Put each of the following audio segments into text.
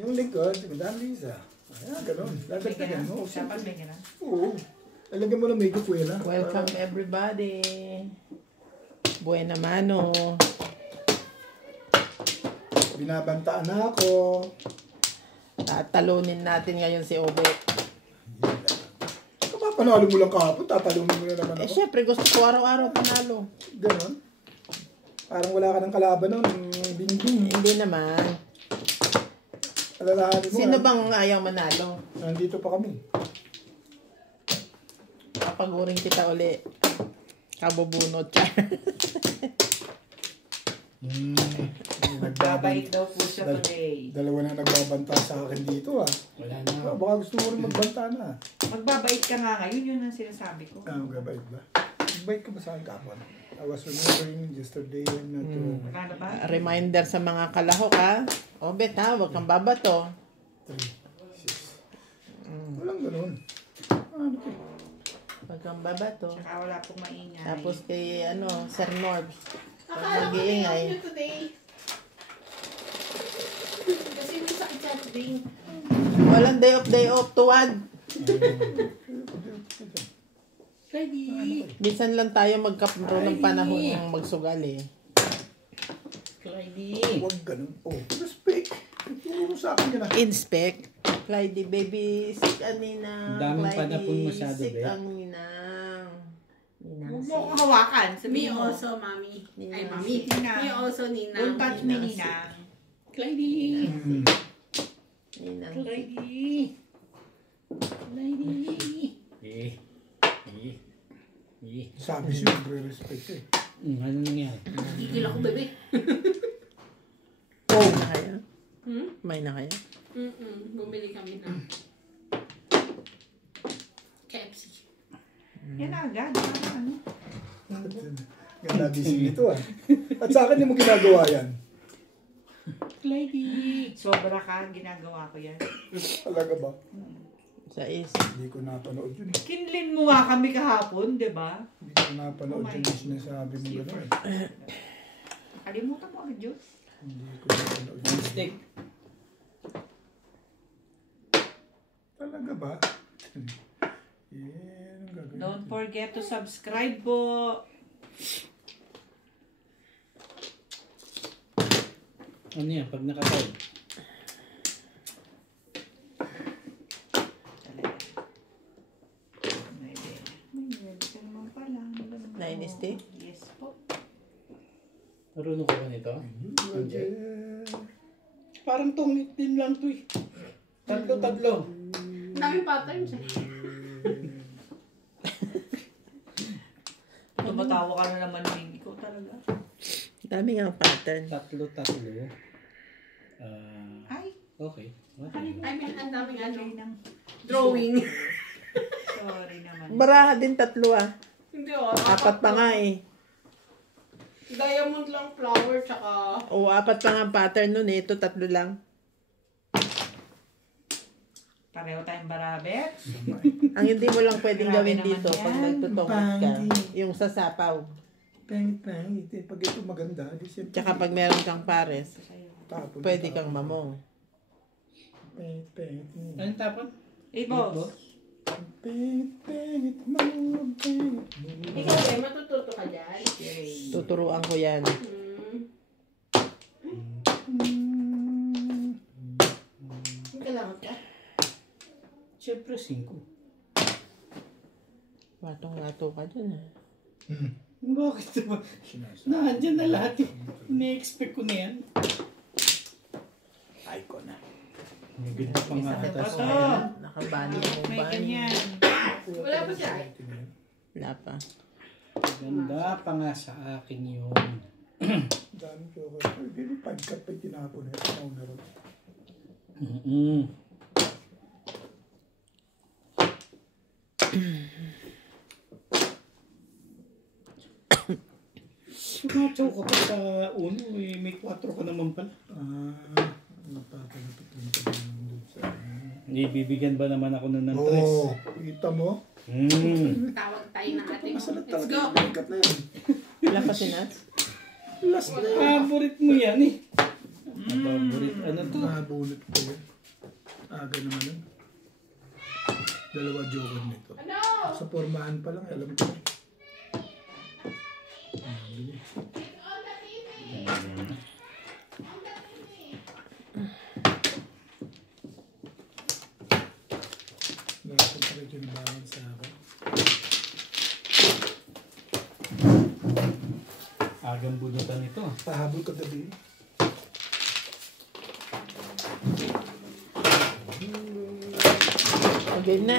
Yung likod, Madam Lisa. Ayan, gano'n. Lalagyan mo. Dapat may gano'n? Oo. Lalagyan mo ng makeup kuya lang. Welcome everybody. Buena mano. Binabantaan na ako. Tatalunin natin ngayon si Obe. Panalo mo lang kahapon, tatalunin mo na naman ako. Syempre gusto ko araw-araw panalo. Ganon. Parang wala ka ng kalaban nun. Bing-bing. Hindi naman. Alalahanin mo. Sino bang ayaw manalo? Nandito pa kami. Kapaguring kita uli. Kabubunot siya. Magbabait daw po siya today. Dalawa na nagbabanta sa akin dito ah. Wala na. Baka gusto mo rin magbanta na. Magbabait ka nga ngayon, yun ang sinasabi ko. Magbabait ba? Magbait ka ba sa akin kapon? I was remembering yesterday na to. Magkano ba? Reminder sa mga kalahok ha. Obe ha, huwag kang babato. 3, 6. Walang ganun. Ano ko? Huwag kang babato. Tsaka wala pong maingay. Tapos kay Sir Norbs. Akala ko na yun today. Kasi may sakit siya today. Walang day off, tuwad. Ready. Minsan lang tayo magkaroon ng panahon ng magsugal eh. Clyde. Huwag ganun. Oh, respect. Turo mo sa akin yan ah. Inspect. Clyde, baby, sick ang ninang. Daming panapon masyado, sick be. ang ninang. Huwag mo akong hawakan. Me Sabihin mo. also, mommy. Ay, Ninang. mommy. Ninang. Me also, Nina. Don't touch me, Ninang. Clyde. Ninang. Clyde. Clyde. Sabi siya, respect eh. Ano nangyari? Gigil ako, bebe. Oh, na kaya? Hmm? May na kaya? Bumili kami ng KFC. Yan agad. Ano? Ganda gising ito ah. At sa akin, hindi mo ginagawa yan. Clyde. Sobra ka, ginagawa ko yan. Talaga ba? Sa is. Hindi ko napanood yun eh. Kinlin mo nga kami kahapon, di ba? Hindi ko napanood yun yung sinasabi mo gano'n eh. Kalimutan mo agad yun. Hindi ko napanood yun. Stick. Talaga ba? Yeah, anong gagawin? Don't forget to subscribe po. Ano yan? Pag nakatay. Nine stick? Yes po. Marunong ka ba nito? Yeah. Parang tungit din lang to eh. Tatlo. Daming patterns eh. Tumatawa ka na naman, Ming. Ikaw talaga. Dami nga pattern. Tatlo. Ay, Okay. I mean, ang daming ano. okay nang. Drawing. Sorry naman. Baraha din tatlo ah. Hindi oh. 4 pa nga eh. Diamond lang flower, tsaka... O 4 pa nga ang pattern nun eh. Ito 3 lang. Pareho tayong barabet. Ang hindi mo lang pwedeng Grabe gawin naman dito yan. pag nagtutungat ka, Pangit. yung sa sapaw. Pangit. Pag ito maganda, di siya. Tsaka pag meron kang pares, Tapon. pwede kang mamong. Pangit. Anong tapon? Ibo. Pangit mo. Ikaw eh, matututo ka dyan. Tuturuan ko yan. Kailangan ka. Siyempre 5. Watong-wato ka dyan ah. Bakit naman? Nandiyan na lahat eh. Na-expect ko na yan. Ay ko na. May ganda pang Isa atas. pa to. Nakabali mo May ba? ganyan. Wala pa siya eh. Wala pa. Ganda pa nga sa akin yun. Dami ko ako. Hindi 5 cup pa tinapon na. Ito na rin. Sumatsaw ka pa sa uno eh. May 4 ka naman pala. Napapalapit lang ka doon sa... Bibigyan ba naman ako ng 3? Oo, kita mo? Tawag tayo ng ating... Masalat Let's talaga go. yung balikat na yan. Wala pa si Nats? Last na yan. Favorite mo yan eh. Favorite. Ano to? Nabunot pa yan. Aga naman yun. Dalawa joker nito. Sa pormahan pa lang, alam ko. Bilis. Nakasal pa rin yung bangan sa akin. Agang bunutan ito. Pahabol ka gabi. Again na.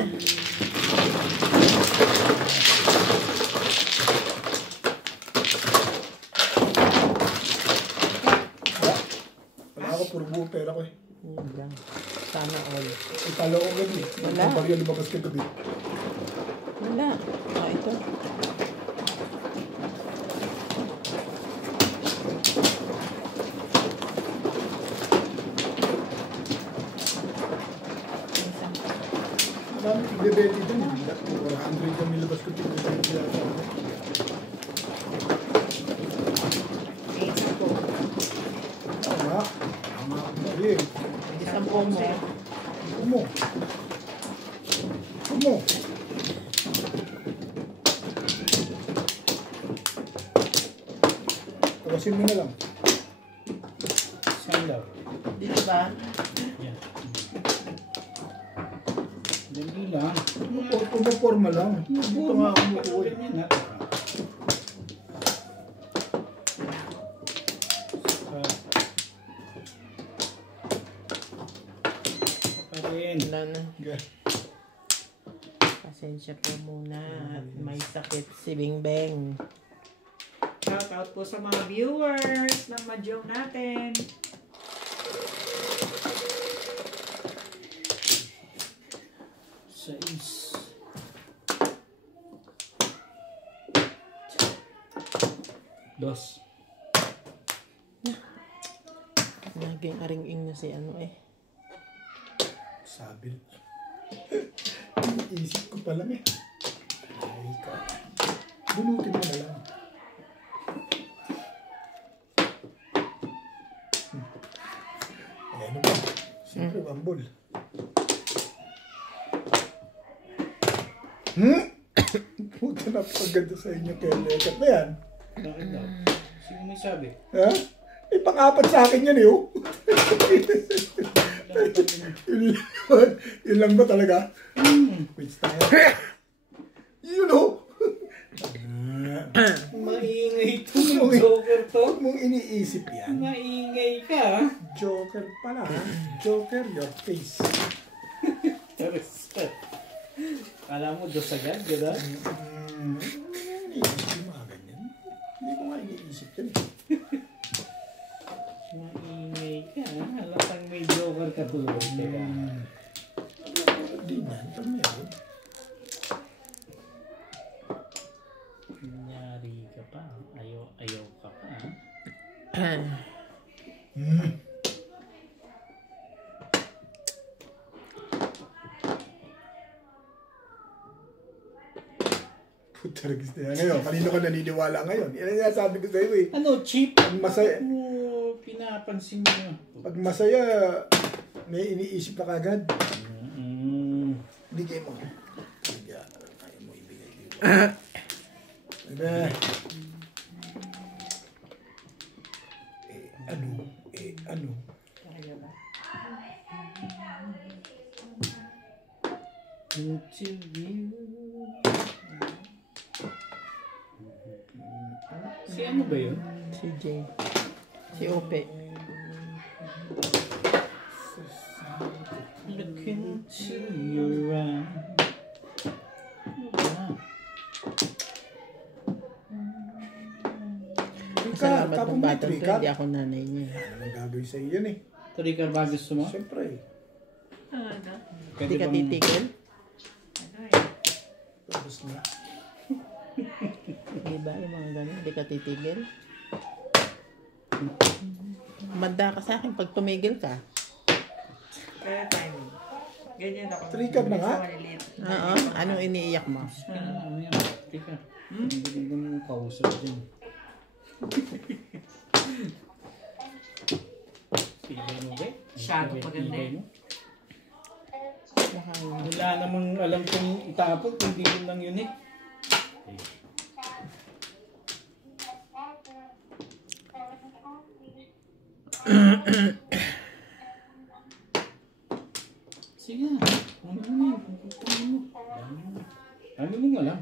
Wala ako, puro buo pera ko eh. Yun lang. Sana all. Italo ko gabi. Wala. Ang bagyo lumabas ka gabi. Wala. Ito. Marami ibebeti dyan. 400 kami labas ko ibebeti yata. Tama. Tama ako na rin. Isang promo. Kumo. Kumo. Tawasin mo na lang. Saan daw? Dito ba? Yan. Dali lang. Pumaporma lang. Dito nga ako umuwi. Ganyan na. Pa rin. Wala na. Okay. Pasensya po muna at may sakit si Bingbeng. Shout out po sa mga viewers ng Mahjong natin. Sais. Dos. Naging aring-ing na si ano eh. Sabi. Isip ko pa lang eh. Ay ka. Bunutin mo na lang. Ano ba? Siyempre, bambol. Puta na paganda sa inyo kaya lekat na yan. Bakit daw? Sino may sabi? Ha? Ipang-apat sa akin yan eh, oh. Yun lang ba talaga? Wait, tayo. You know? Maingay to. Joker to. Huwag mong iniisip yan. Maingay ka. Joker pala. Joker your face. Kala mo dos agad, gano'n? Iniisip yung mga ganyan. Hindi ko nga iniisip yan eh. Maingay ka. Halatang may joker ka tulog. Teka. Hindi yan. Pag meron. Kunyari ka pa. Ayaw ka pa. Puta rin gusto yan ngayon. Kanino ka naniniwala ngayon? Yan ang sabi ko sa'yo eh. Ano, cheap? Pag masaya, Pinapansin mo. pag masaya, may iniisip na kagad. Bigay mo. Sige, kaya mo ibigay dito. Diba? Ano? Kaya ba? Si ano ba yun? Si Jay. Si Ope. Look into your eyes. Ano ba? Salamat Tapos ng may batang to. trika. Hindi ako nanay niya. Ano ang gagawin sa'yo yan eh? Trigger ba gusto mo? Siyempre. Ano? Hindi ka titigil? Ano eh? Tapos na. Di ba yung mga ganun? Hindi ka titigil? Manda ka sa akin pag tumigil ka. Kaya time. Ganyan ako. Trigger na nga? Sa maliliit. Oo. Anong iniiyak mo? Ano yan? Trigger. Ang galing ng kausap dyan. Si Masyado maganda eh. Wala namang alam kung itapon, hindi yun lang yun eh. Sige na. Ano mo? Ano mo nga lang?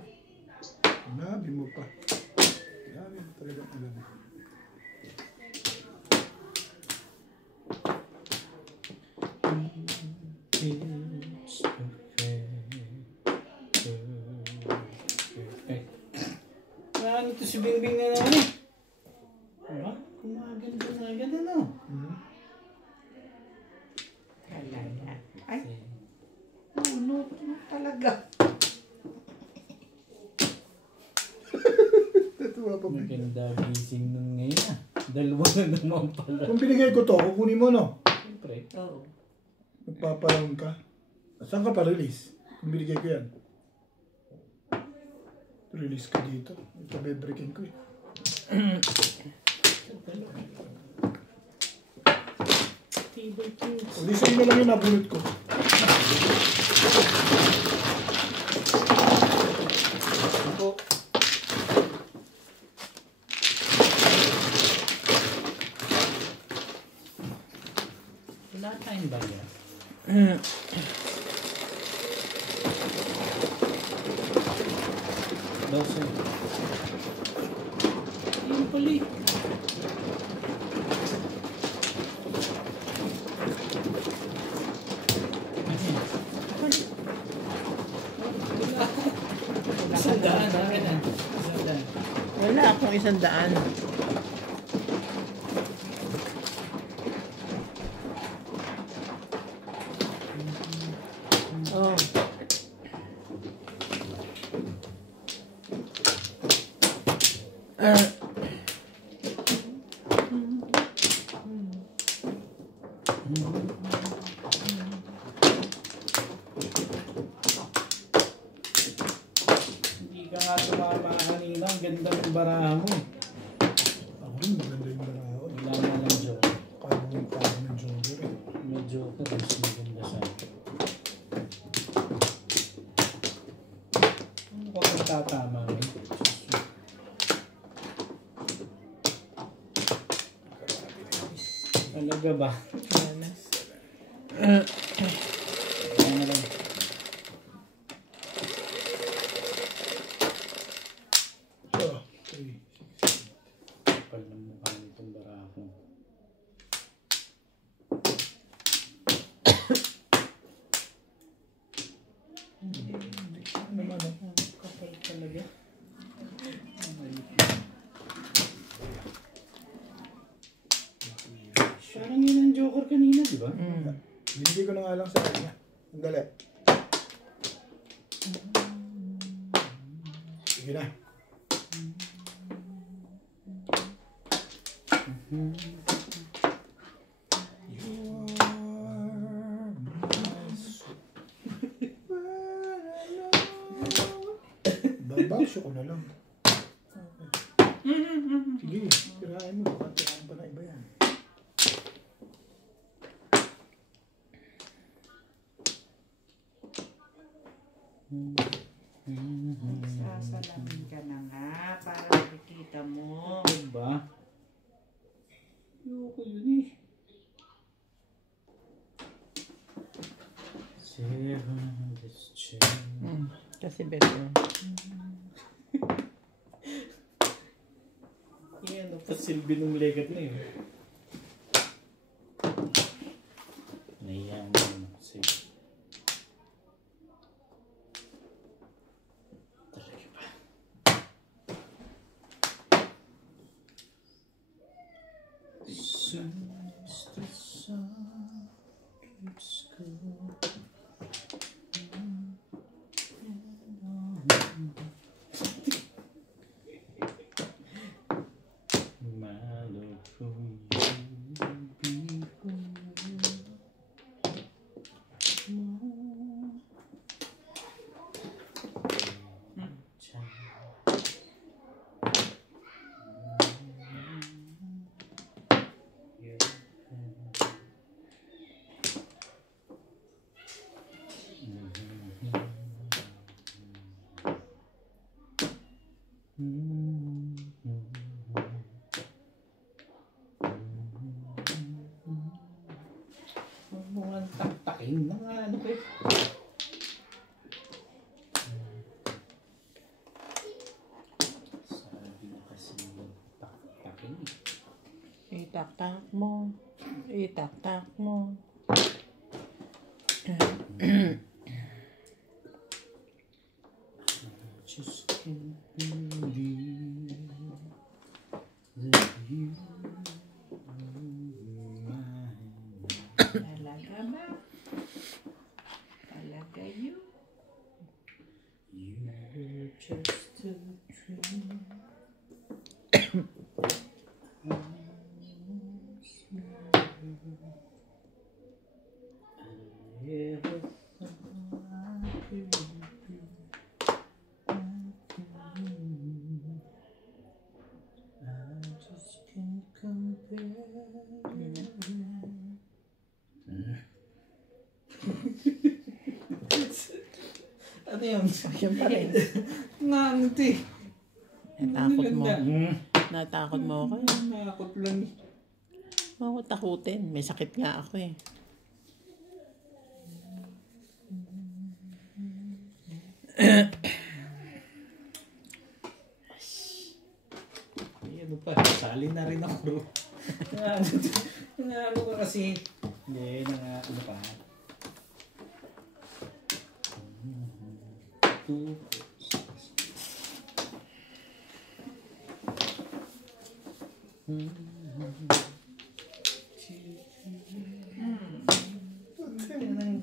Nabi mo pa. Nabi mo talaga alam. Ano to si Bingbing na naman eh? Diba? Kumaganda na agad ano? Kalala. Ay. No talaga. Natuwa pa ba? Maganda gising nung ngayon ah. Dalawa na naman pala. Kung binigay ko to, kukunin mo no? Siyempre. Oo. Magpaparoon ka. Saan ka pa-release? Kung binigay ko yan. Release ka dito. Ito bebreaking ko eh. Table cubes. Hindi sa'yo na lang yung nabunot ko. Ako. Wala tayong bagya. Dawson. Ayun pala eh. Isang daan ha? Isang daan. Wala akong 100. Oh. Hindi ka nga tumama kanina. Ang ganda ng baraha mo. Ako rin maganda yung baraho. Wala nga lang joke. Kaya ng joker eh. May joke ka. Mas maganda sa akin. Ano ko kung tatama rin? Talaga ba? Ano lang? Okay. Kapal ng mukha nitong barako. Ano naman eh. Kapal talaga. Parang yun ang joker kanina, di ba? Binigay ko na nga lang sa kanya. Sandali. Sige na. Babasyo ko na lang. Sige, tirahin mo. Baka tirahin pa na iba yan. Sasalamin ka na nga para makikita mo. Ano ba? Ayoko yun eh. Seven, this chair. Kasi better. Yan, pasilbi nung legat na yun. Naiyan mo na kasi. Talaga ba? Soon as the sun keeps going. naman taktakin ng ano ko eh. Sabi na kasi taktakin eh. Itak-tak mo. Itak-tak mo. Just can't believe that you Talaga ba? Talaga yun? were just a dream. I ever thought I could be I just can't compare. Ano yun? Yun pa rin. Nanti. Natakot mo. Natakot mo ako eh. Nakakot lang. Ako takutin. May sakit nga ako eh. Ay, ano pa? Sali na rin ako. Ano ka kasi? Hindi, ano pa? Two.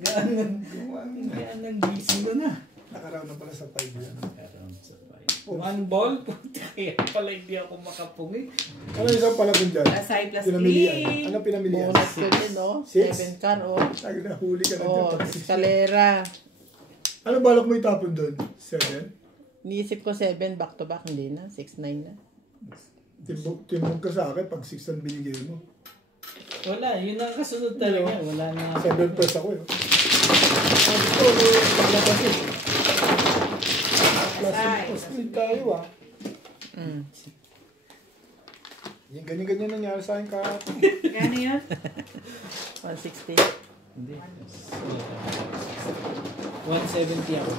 Ganang gising ko na. Nakaraw na pala sa 5 yan. Around sa 5. One ball? Kaya pala hindi ako makapungi. Ano isang palabon dyan? Plus I plus Pinamilian. 3. Ano pinamilian? Bonus ko din oh. Six? 7 car oh. Ay, nahuli ka na Oh, dyan. eskalera. Ano balak mo itapon doon? 7? Niisip ko 7 back to back. Hindi na. 6-9 na. Timbog ka sa akin pag 6 ang binigay mo. Wala, yun ang kasunod talaga. Wala na. 7 plus ako eh. Sabi ko, paglabas eh. Plus split tayo ah. Yung ganyan-ganyan nangyari sa akin kahapon. Gano yun? 160. Hindi. 170 ako.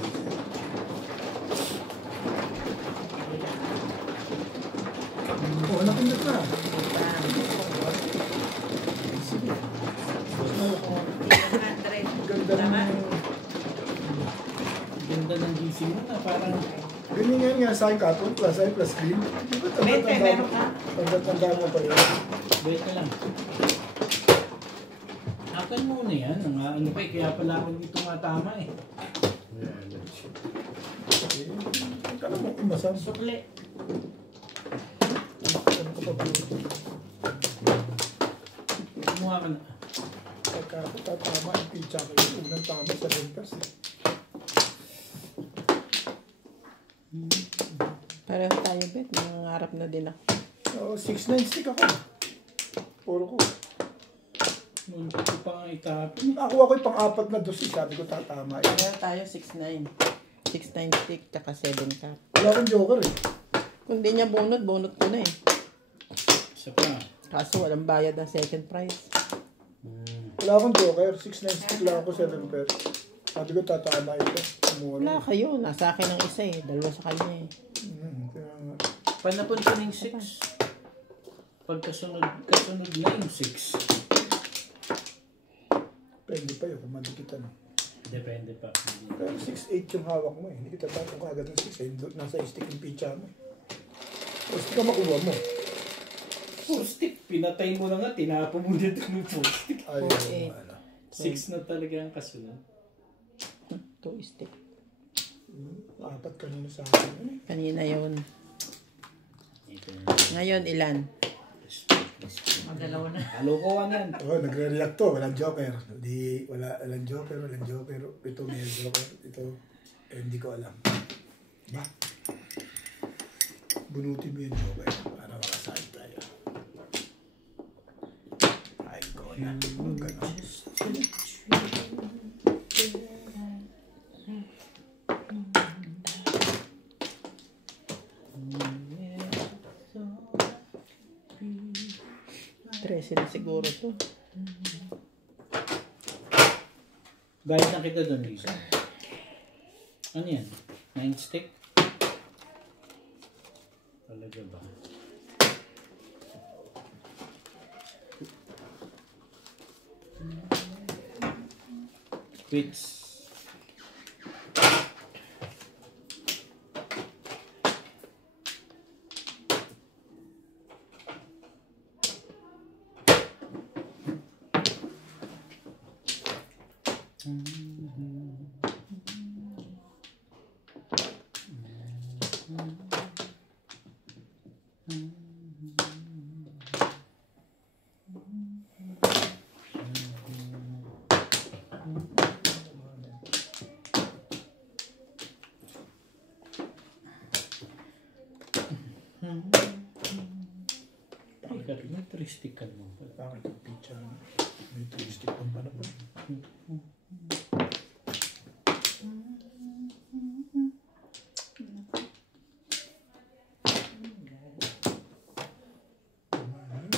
Oo, napindot na. Sige. 100. Ganda Tama? ng... Ganda ng gising mo na parang Ganyan nga sa akin kahapon, plus I plus green. Di ba Meron ka? tanda mo pa yun? wait ka lang. Akan muna yan. Ano pa eh, kaya pala ako dito matama eh. Kala mo umasam. Sukli. Ano ka pa ba? Kumuha ka na. Pagka ako tatama, yung pizza ko yung unang tama sa Ventas eh. Pareho tayo, Bet. Nangangarap na din ako. Oo, 6-9 stick ako. Puro ko. Munti ko pa nga itapin. Nakuha ko yung pang-apat na dosis. Sabi ko tatama eh. Pareho tayo 6-9. 6-9 stick, tsaka 7 cup. Wala akong joker eh. Kung di niya bunot ko na eh. Isa pa. Kaso walang bayad ng second prize. Wala akong joker. 6-9 stick lang ako, 7 pairs. Sabi ko tatama ito. Wala kayo. Nasa akin ang isa eh. Dalawa sa kanya eh. Kaya nga. Panapunta ng 6. Pagkasunod na yung 6. Pwede pa yun kung madikitan. Depende pa. Pero 6-8 yung hawak mo eh. Hindi kita tapong kagad ng 6. Nasa stick yung pizza mo. O stick ka makuha mo. Post-it. Pinatay mo na nga. Tinapon mo dito ng post-it. Ay, Okay. ano. 6 na talaga ang kasunod. 2 stick. Apat kanina sa akin. Ano eh? Kanina yun. Ngayon ilan? Magdalawa na. Kalokohan yan. Oh, nagre-react to. Walang joker. Walang joker. Ito may joker. Ito, hindi ko alam. Ba? Bunutin mo yung joker para makasali tayo. Ay, ko na. Ganun. Trece na siguro to. Bayad na kita doon, Lisa. Ano yan? 9 stick? Talaga ba? Quits. Teka, may 3 stick ka naman pala. Bakit ang pizza? May 3 stick pang pala pa.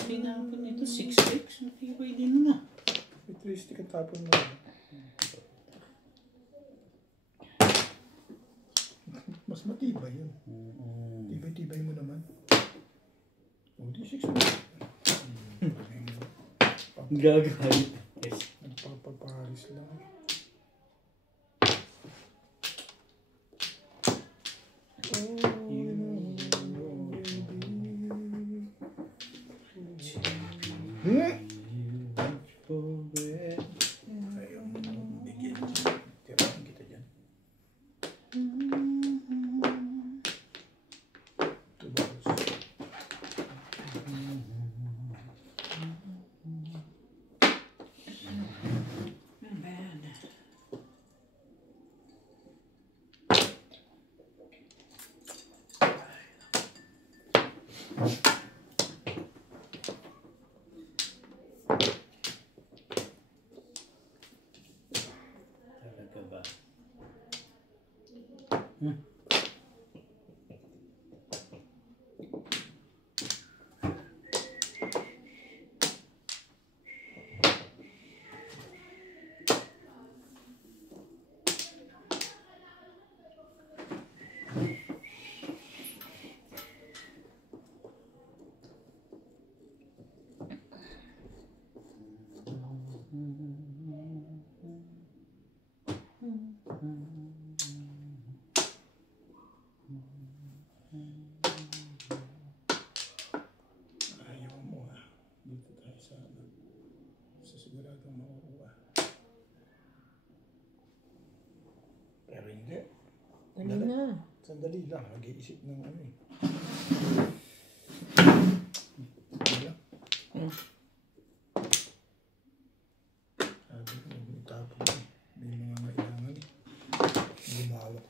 Tinapon nito, 6 sticks. Matibay din na. May 3 stick ang tapon mo. Mas matibay yun. Tibay-tibay mo naman. O, di 6 mo. Gagawin. Yes. Nagpapaparis lang. Ayaw mo bigyan. Tirahan kita dyan. $2. Talaga ba? Ayaw mo ah. Dito tayo sa siguradong makukuha. Pero hindi. Dali na. Sandali lang. Nag-iisip ng ano eh. Wala. Sabi ko, itapon eh. May mga kailangan eh. Lumawak.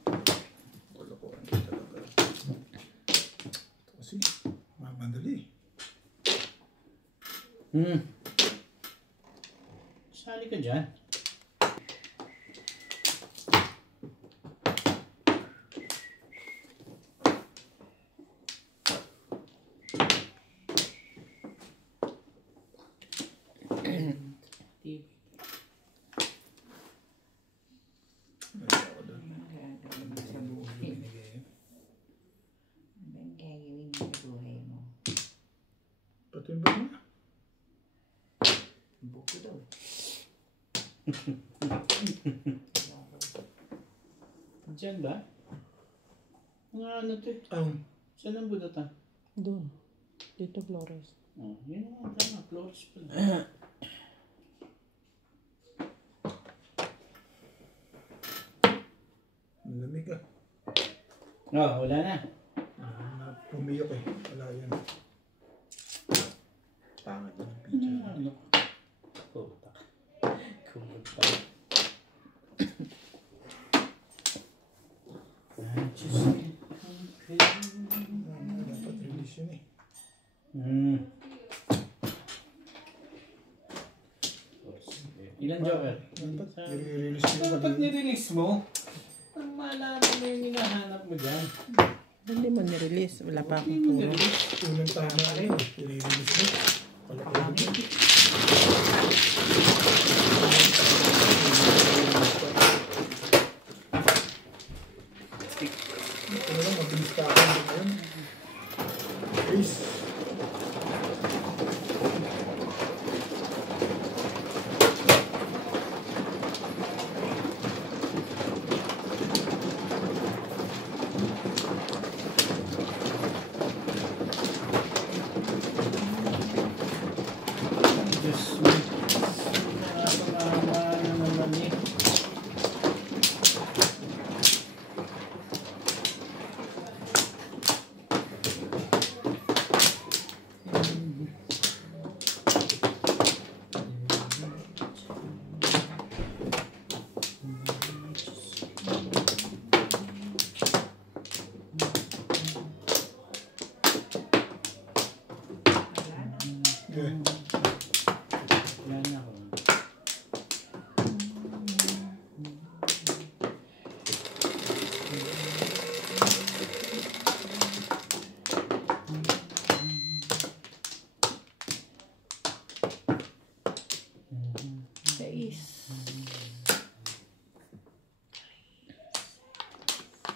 Wala ko ano talaga. Ito kasi, mamandali. Sali ka dyan. Ako doon. Anong gagawin sa buhay mo? Pati ba mo? Buko daw. Diyan ba? Mga ano to eh. Saan ang budata? Doon. Dito, Flores. Oh, yun naman tama. Flores pala. Malamig ah. Oh, wala na. Pumiyok eh. Wala yan. Pangit yung pizza. Ano? Putak. Kumot pa. Dapat release yun eh. Ilan joker? Dapat i-release mo Dapat kanina. nirelease mo? Ang malaman mo yung hinahanap mo dyan. Hindi mo nirelease. Wala pa akong Hindi mo puro. nirelease. Unang tama rin. I-release mo. Wala ko.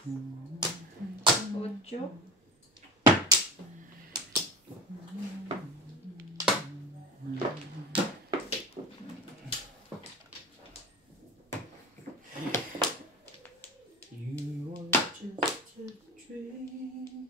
Ocho. You are just a dream.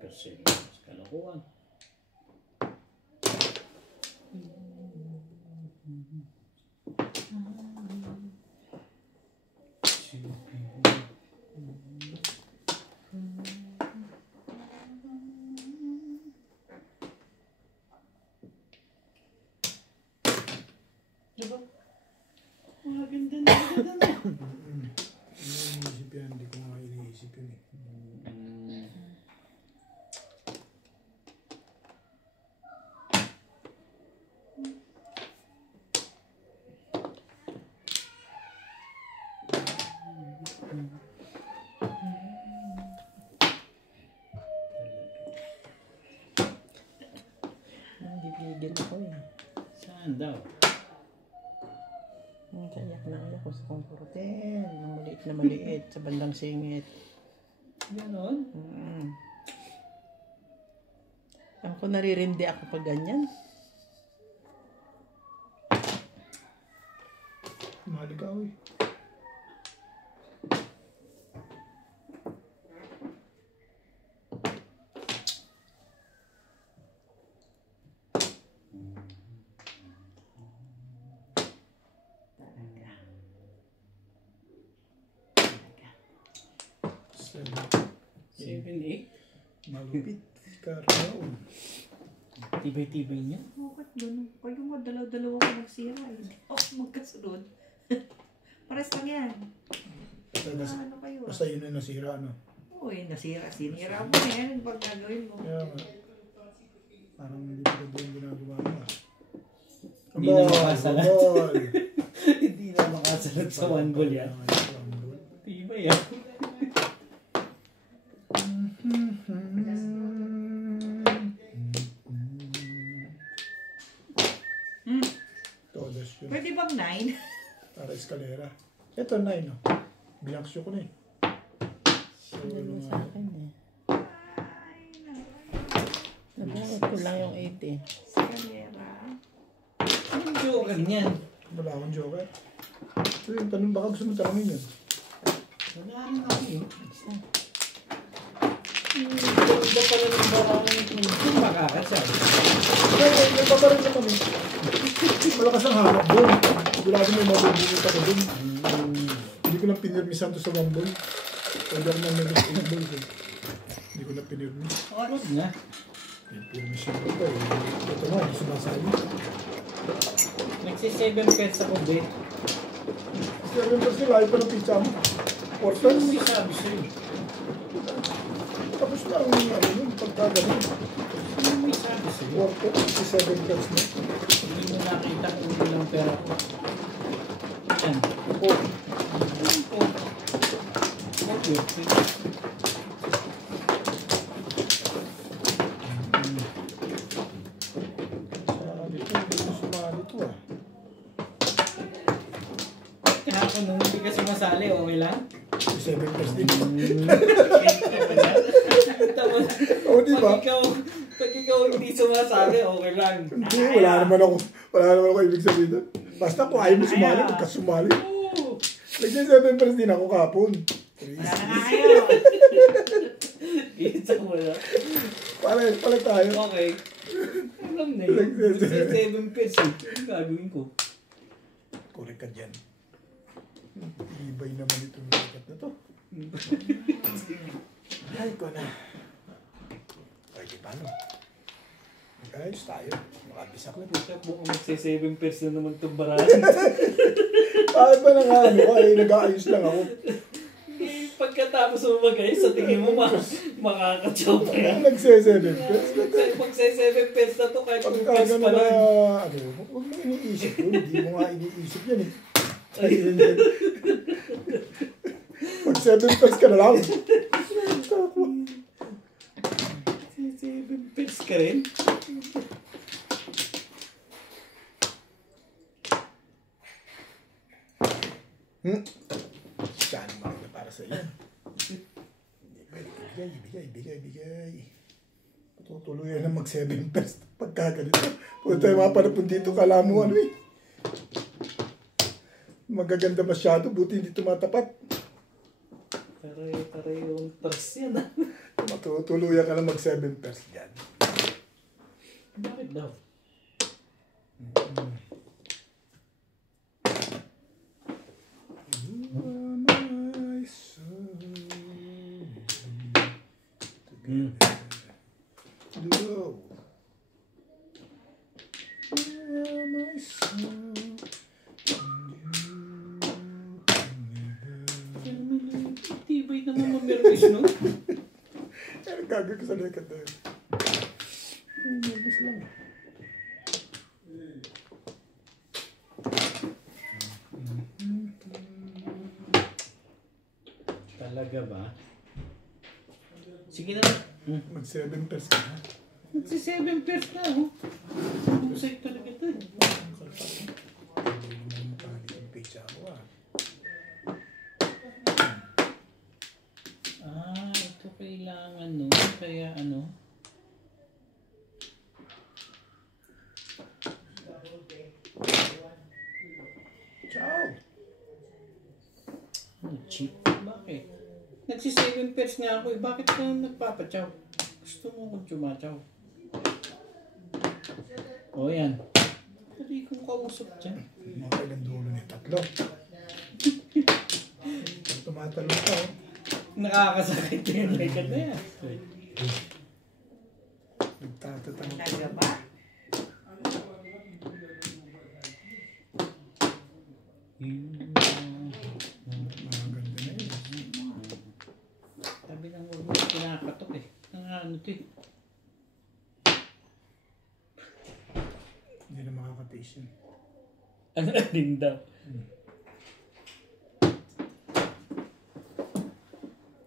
Kasi kalokohan. Diba? Maganda na maganda na. Iniisip yan, hindi ko nga iniisip yun eh. Hindi pigil ako eh. Saan daw? Kayak na ayak ko sa komporten. Ang maliit sa bandang singit. Ganon? Ako naririndi ako pag ganyan. Maligaw eh. Seven, eight. Malupit. Karaon. Tibay-tibay niya. Bakit ganun? Kayo nga dalaw-dalawa ko nagsira eh. Magkasunod. Pares lang yan. Ano kayo? Basta yun na nasira, ano? Uy, nasira. Sinira mo yan pag gagawin mo. Kaya nga. Parang hindi pa ganda yung ginagawa mo ah. Hindi na makasalat. Ball! Hindi na makasalat sa one ball yan. Tibay yan. Todas yun. Pwede bang 9? Para eskalera. Ito 9 oh. Binaksyo ko na eh. So, Ano ano sa nga. akin eh. Nabungot ko lang yung 8 eh. Escalera. Anong joker niyan? Wala akong joker. So yung tanong, baka gusto mo tanongin yun. Wala rin ako yun. Ganda pala ng barangan ito. Kung makakasal. Nagpaparin na kami. Malakas ang hanap doon. Sigurado may mabubunit ako doon. Hindi ko lang pinirmisan to sa one ball. Pwede ako na nag-8 balls eh. Hindi ko na pinirmis. Huwag na. Pinirmis yun ako eh. Ito nga, hindi sumasali. Nagsi-7 pets ako, be. Kasi rin pa sila, ayaw pa ng pizza mo. 4 Ano pets. may sabi sa'yo? Tapos na ang ano yun, pagkagaling. Ano may sabi sa'yo? 4 pets, 7 pets na. Hindi mo nakita kung ilang pera ko. Yan. Oh, Okay. sabi ko, hindi ko sumali to ah. Kahapon nung hindi ka sumasali, okay lang? 7 pets din. Tapos, Oo, di ba? pag ikaw hindi sumasali, okay lang. Hindi, wala naman ako ibig sabihin doon. Basta kung ayaw mo sumali, magkasumali. Oo. Nag-7 pets din ako kapon. Wala na nga kayo. Kita mo na. Pala tayo. Okay. Alam na yun. Kasi 7 pets eh. Ang gagawin ko. Correct ka dyan. Ibay naman itong likat na to. Ay ko na. Ay, di paano? Ayos tayo. Makabisak na. Mukhang magse-7 pairs na naman itong barahan. Ay ba na nga ano? Ay, nag-aayos lang ako. Pagkatapos mo mag-ayos, sa tingin mo makakatsaw pa yan. Nagse-7 pairs. Magse-7 pairs na to kahit 2 Pagka pairs gano'n pa na, lang. ano, huwag mo iniisip yun. Hindi mo nga iniisip yan eh. Pag 7 pairs ka na lang. 7 pairs ka rin? Saan mo na para sa iyo? Bigay. Tutuluyan na mag 7 pairs pagka ganito. Kung tayo mapanapon dito, kala mo ano eh. Magaganda masyado, buti hindi tumatapat. Taray yung pairs yan ah. Matutuluyan ka na mag 7 pairs dyan. Bakit daw? Tibay naman mamermis, no? Ano gagawin ko sa likat na yun? Nervous lang. Talaga ba? Sige na. Mag 7 pairs ka na. Magsi-7 pairs na, oh. Busay talaga ito. Ito kailangan, no? Kaya ano? Ciao! Cheap? Bakit? Nagsi-7 pairs nga ako eh. Bakit ka nagpapachaw? Gusto mo kong chumachaw? O yan. Pwede kong kausap dyan. Mga kailang dulo ni tatlo. Tumatalong ka, oh. Nakakasakit yung legat na yan. Nagtatatang. Talaga ba? Maganda na yun. Sabi ng huwag mo kinakatok eh. Ano ito eh. Hindi na makaka-taste yun. Ano din daw?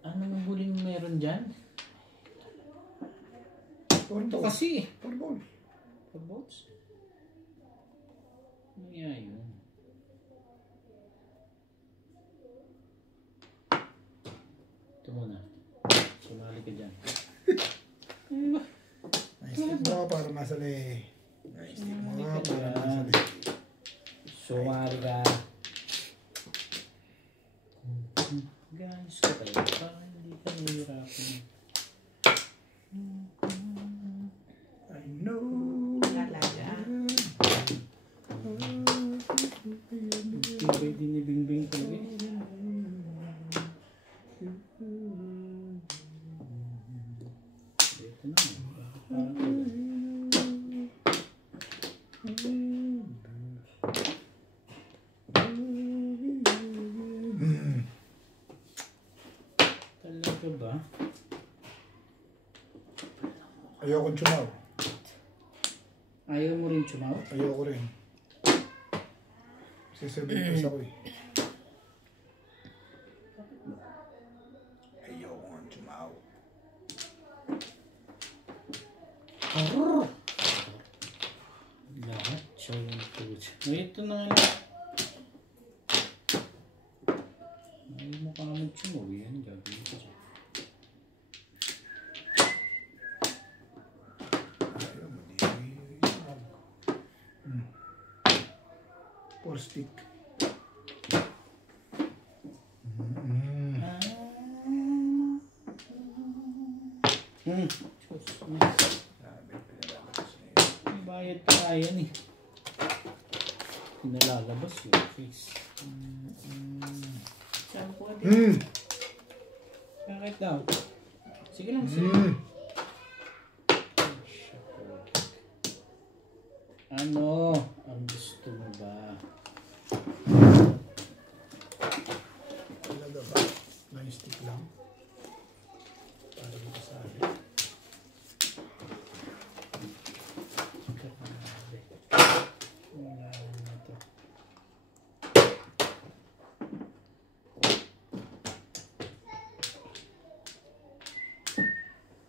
Anong huling meron dyan? Ito kasi eh. Forball. For boats? Ano nga yun? Ito muna. Sumali ka dyan. Ano ba? Nice tip mo para masali. Nice tip mo para masali. Sumali ka. Guys, ka tayo. Parang hindi ka nahihirapan. I know. Talaga. Tibay din ni Bingbing talaga eh. Ito na. Parang talaga ba? Ayokong chumaw. Ayaw mo rin chumaw? Ayoko rin. Kasi 7 pairs ako eh. Ayokong chumaw. Lahat siya yung tuwid. Ito na nga lang. Ayaw mo ka mag-chumaw yan. Gagawin ko siya. Ayaw mo di. 4 stick. May bayad pa yan eh. Pinalalabas yung face. Sabi ko, hindi. Bakit daw? Sige lang, sige. Ano ang gusto mo ba? Talaga ba? Line stick lang. Para dito sa akin. Wala na to.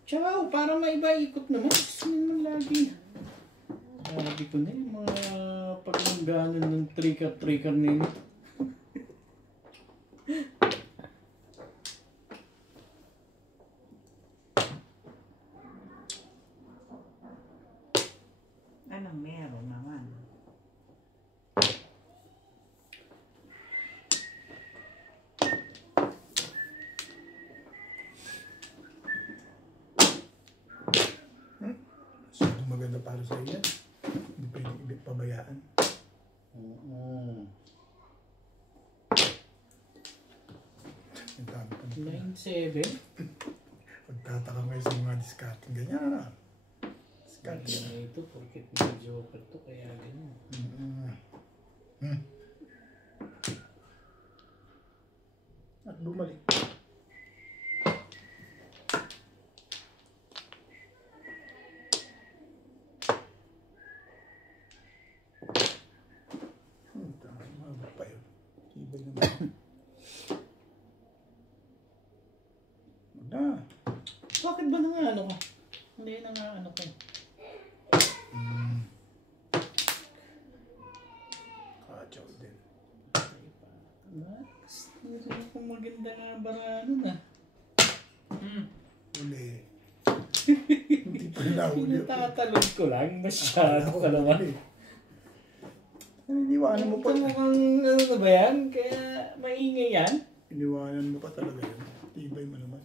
Ciao! Para maiba-ikot naman. Gusto naman lagi. Sabi ko na yung mga paglangganan ng trika-trika nila. Anong meron naman? So, kung maganda para sa iyo, hindi pwede ibig pabayaan. Ang dami pa nito. 9-7? Pagtataka ngayon sa mga discarding ganyan na. Discarding. Kaya ito, porket may joker to, kaya ganyan. At bumalik. Tama pa yun. Tibay naman. Na. Bakit ba ano ka? Hindi ano ka. Kachaw din. Gusto ko maganda nga barano na. Uli. Hindi pa nahuli. Pinatatalog ko lang. Masyado ka naman. Iniwanan mo pa. Ito mukhang ano na ba yan? Kaya maingay yan? Iniwanan mo pa talaga yun. Tibay mo naman.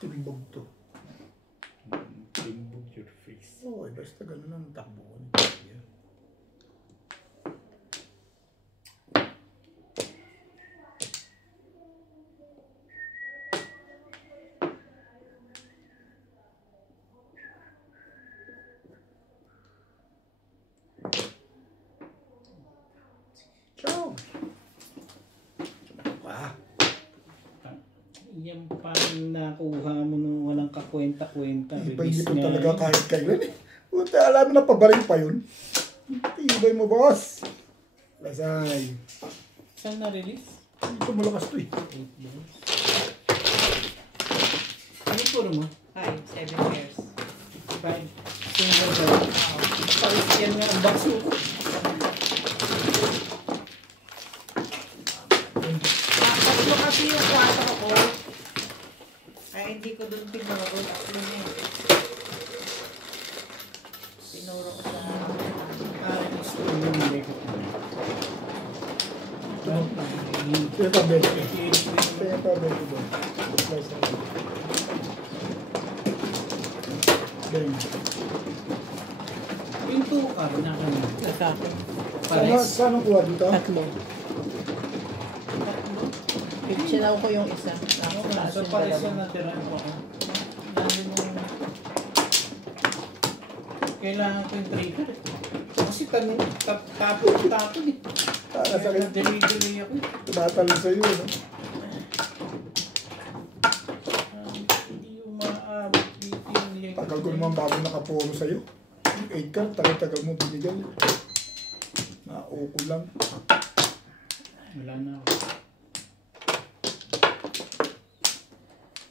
Timbog to. Timbog your face. Oo, basta ganun ang takbo ko. Yan. Ciao! Ah, Yan pa nakuha mo nung walang kakwenta-kwenta. tibay Release niyo nga talaga yun. kahit kailan eh. Puta, alam mo na pabaling pa yun. Tibay mo, boss. Lasay. Saan na-release? Ito malakas to eh. 8 balls. Ano puro mo? 5, 7 pairs. 5. Single ball. Paris yan nga ang baso ko. Nakapaglo kasi yung kwarto ko. Ay, hindi ko doon pinuro. Pinuro ko sa... Parang gusto mo yung lekot mo. Ito pa, Beto. Ito pa, Beto. Lasay. Game. Yung 2 card na kanya. Nagkakot. Saan ang kuha dito? Tatlo. Picture ko yung isa. Taas So yung pares dalawa. na natira ko ako. Nandun yung... Kailangan ko yung trigger. Kasi tapon eh. Para sa Kaya akin, delivery ako eh. tumatalo sa'yo, no? Hindi umaabot dito yung lekot. Tagal ko naman bago nakapuro sa'yo. Yung 8 card, tagal-tagal mo binigay. Nauko lang. Wala na ako.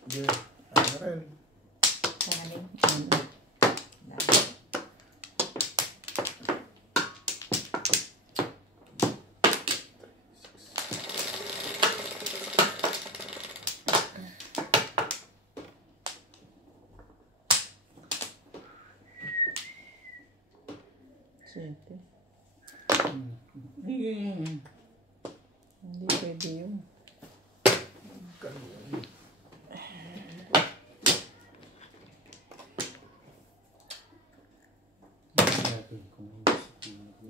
Yeah. Ano rin? Kanin. Siyempre. Hindi. Hindi pwede yun. Ganun. Gagawin ko yung disiplina ko.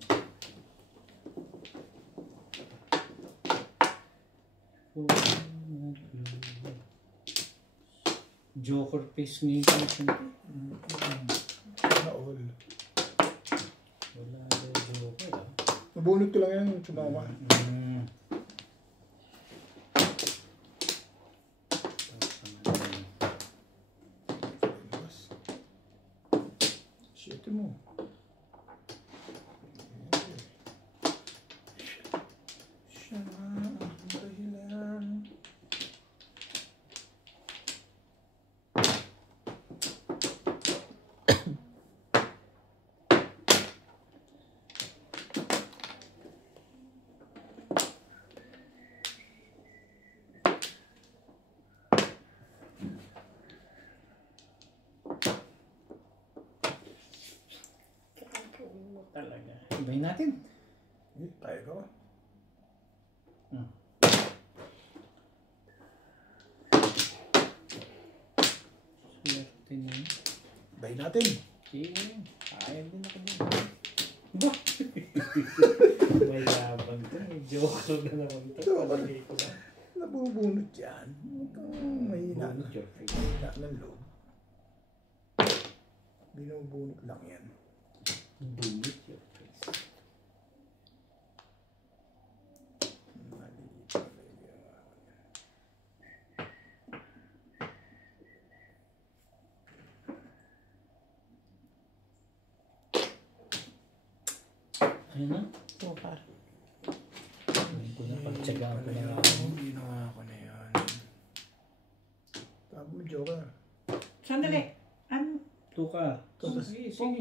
Joker face ngayon ko. Na all. Wala daw Joker ah. Nabunot ko lang yan yung sumama. Shit mo. Siya ang dahilan. Talaga. Ibahin natin. Tayo ka ba? Swerte niya. Bay natin. Okay. Ayaw din ako din. Ba? May labang to. May Joker na naman to. Joker. Palagay ko lang. Nabubunot yan. Huwag kang mahina na. Bunot your face. Mahina ng loob. Binubunot lang yan. Bunot your face. Maliit pala yun. Ayun na. Sukar. Ayun ko na. Pagtsagaan ko na nga. Ginawa ko na yan. Tabo mo, Joker. Sandali. Ano? Tuka. Sige, sige.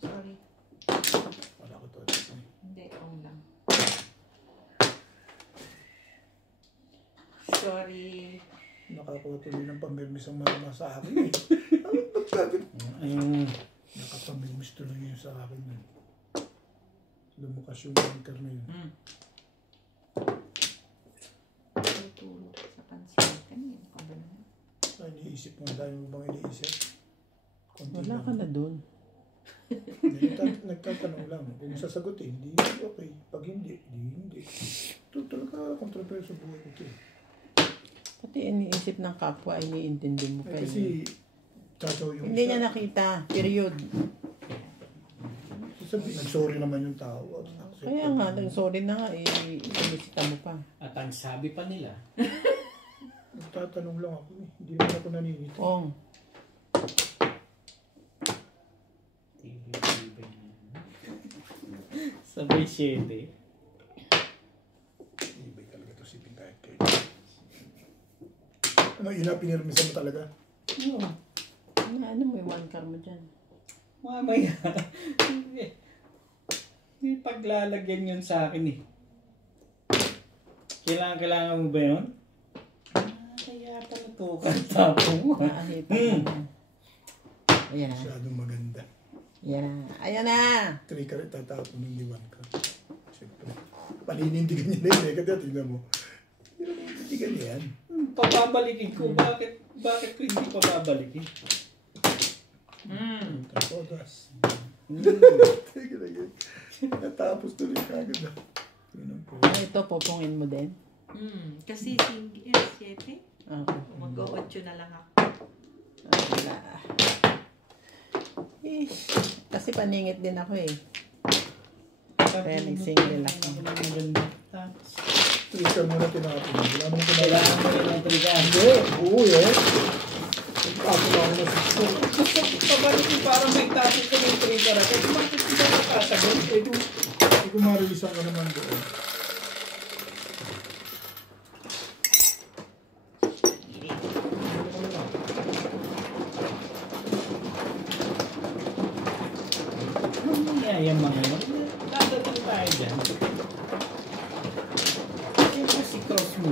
Sorry. Wala ko to. Hindi, on lang. Sorry. Nakakuha tuloy ng pamirmis ang mama sa akin eh. Ayun. Nakapamirmis tuloy yun sa akin eh. Lumukas yung anchor na yun. Tutulog sa pansitan. Yan ka ba naman? Ay, iniisip mo. Dahil mo bang iniisip? Konti Wala lang. ka na dun. Nagtatanong lang. Kung sasagutin, hindi okay. Pag hindi, hindi. Ito talaga kontrol sa buhay ko ito eh. Pati iniisip ng kapwa, iniintindi mo pa Eh, kasi, tataw yung Hindi niya nakita. Period. Sabi, nag-sorry naman yung tao. Accept Kaya ko. nga, sorry na nga, inisita mo pa. At ang sabi pa nila, Nagtatanong lang ako eh. Hindi naman ako naninito. Ong, tibay na. Sabay 7. Ibay talaga ito si kahit kayo. Ano, yun na pinirmisan mo talaga? Oo. ano mo yung one car mo dyan? Mamaya. May paglalagyan yun sa akin eh. Kailangan mo ba yun? Kaya pala to. Kantapo mo. Naanita mo na. Ayan na. Masyadong maganda. Ayan na. Ayan na! 3 ka rin tatapon ng liwan ka. Siyempre. Paninindigan niya na yun eh. Kaya tingnan mo. Paninindigan niya yan. Papabalikin ko. Bakit ko hindi papabalikin? Tapodas. Teka lang yun. Natapos tuloy kagad ah. Tingnan po. Ito, popongin mo din. Kasi 7. Oo. Mag-8 na lang ako. Wala. Kasi paningit din ako eh. Kaya nag-single ako. Maganda. Tapos, Trigger mo na tinapon. Wala naman kailangan mo rin ng trigan. Hindi. Oo eh. Tapos ako na sa school. Gusto ko pabalikin parang may tapos ko ng trigger. Kasi bakit hindi ka nakatagal? Hindi ko marilisan ka naman doon. Yung mga yun, dadating tayo dyan. Siyempre si Cross mo.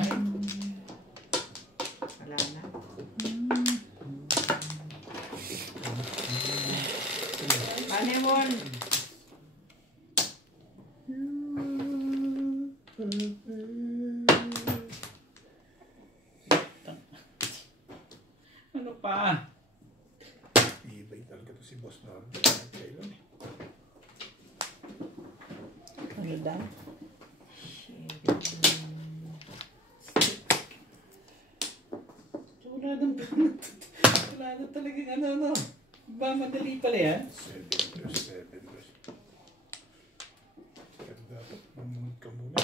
na. Wala na. Panemon! Ano pa? Ibay talaga to si Boss Norby. Kailan eh. Ano daw? Wala na talagang ano. Ba, madali pala yan. 7 plus 7 plus. Kaya dapat mamunod ka muna.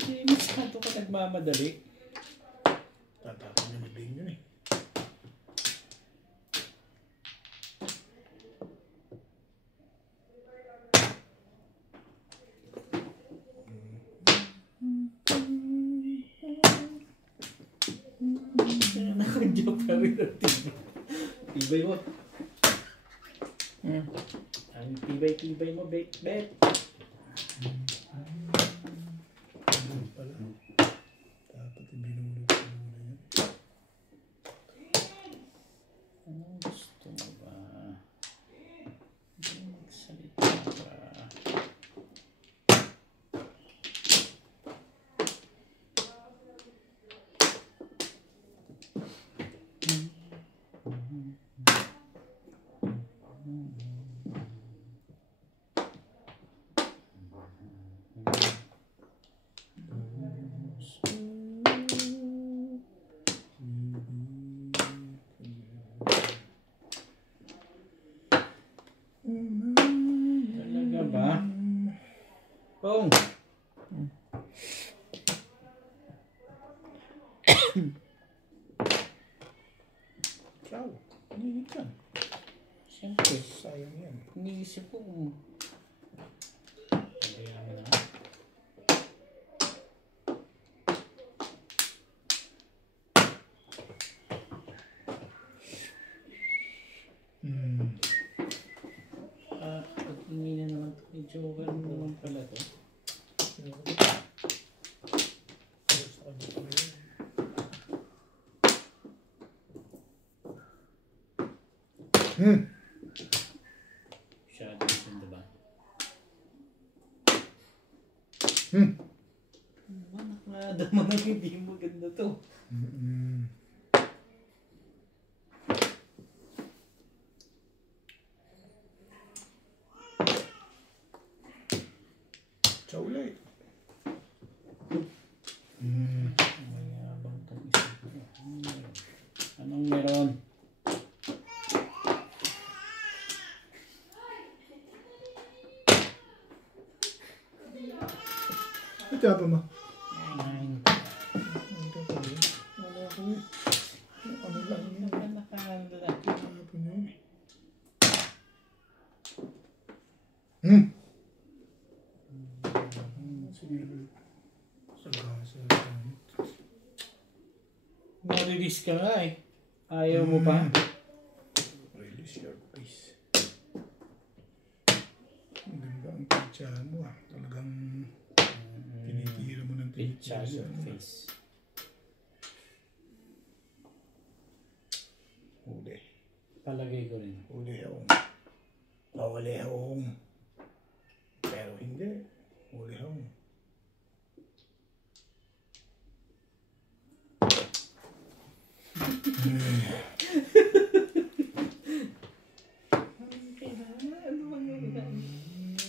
Hindi, masyado ka nagmamadali. Tatapon niya may bing yun eh. Nakadyo pa rin ang tibay. Tibay mo. Ang tibay mo, bet. Ano pala? Dapat ibinulog ko muna yan. Anong gusto mo ba? Magsalita ba? Talaga ba? Kung Ciao. Hinihit yan. siyempre, Sayang yan. iniisip ko kung kailangan na. Hindi na naman. Medyo ganun naman pala to. Masyado maganda ba? Naklada mo na hindi maganda to. Ciao ulit. Mayabang tong isip ko. Anong meron? Ito yata mo. Nine. Wala ko eh. Ano lang yun. Nakahanda na. Tapon yun eh. Sige. Sa gamit. Nare-release ka nga eh. Ayaw mo pa? Release your face. Ang ganda ang picture mo ah. Talagang tinitira mo ng Picture tinitira. your face. Huli. Palagay ko rin. Huli akong. Huli akong. Pero hindi. Huli akong.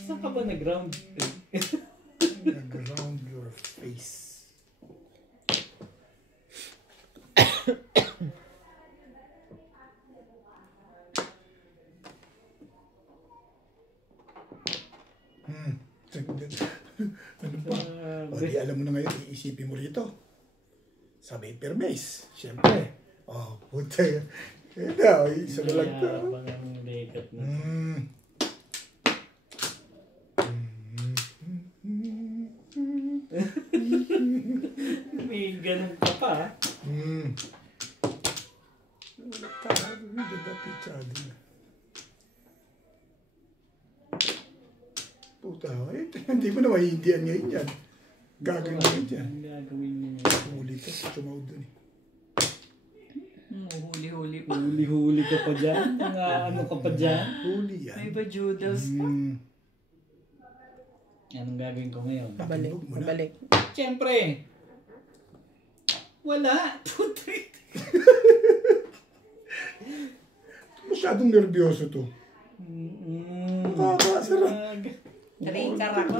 Saan ka ba nag-ground? Nag-round your face. Ano pa? O di alam mo na ngayon, iisipin mo rito. Sa Vapor Maze. Siyempre. Oh, puta yun. Kaya na, isa na lang to. Mayabang ang lekat na. May ganun ka pa. Ganda picture din. Puta, hindi mo na maintindihan ngayon yan. Gagawin mo dyan. Ang gagawin mo. Huli ka, tumawag dun eh. Huli-huli pa. Huli-huli ka pa dyan? Mga ano ka pa dyan? Huli yan. May ba Judas pa? Anong gagawin ko ngayon? Babalik. Babalik. Siyempre. Wala. Putri. Masyadong nervyoso to. Nakakasarap. Traitor ako.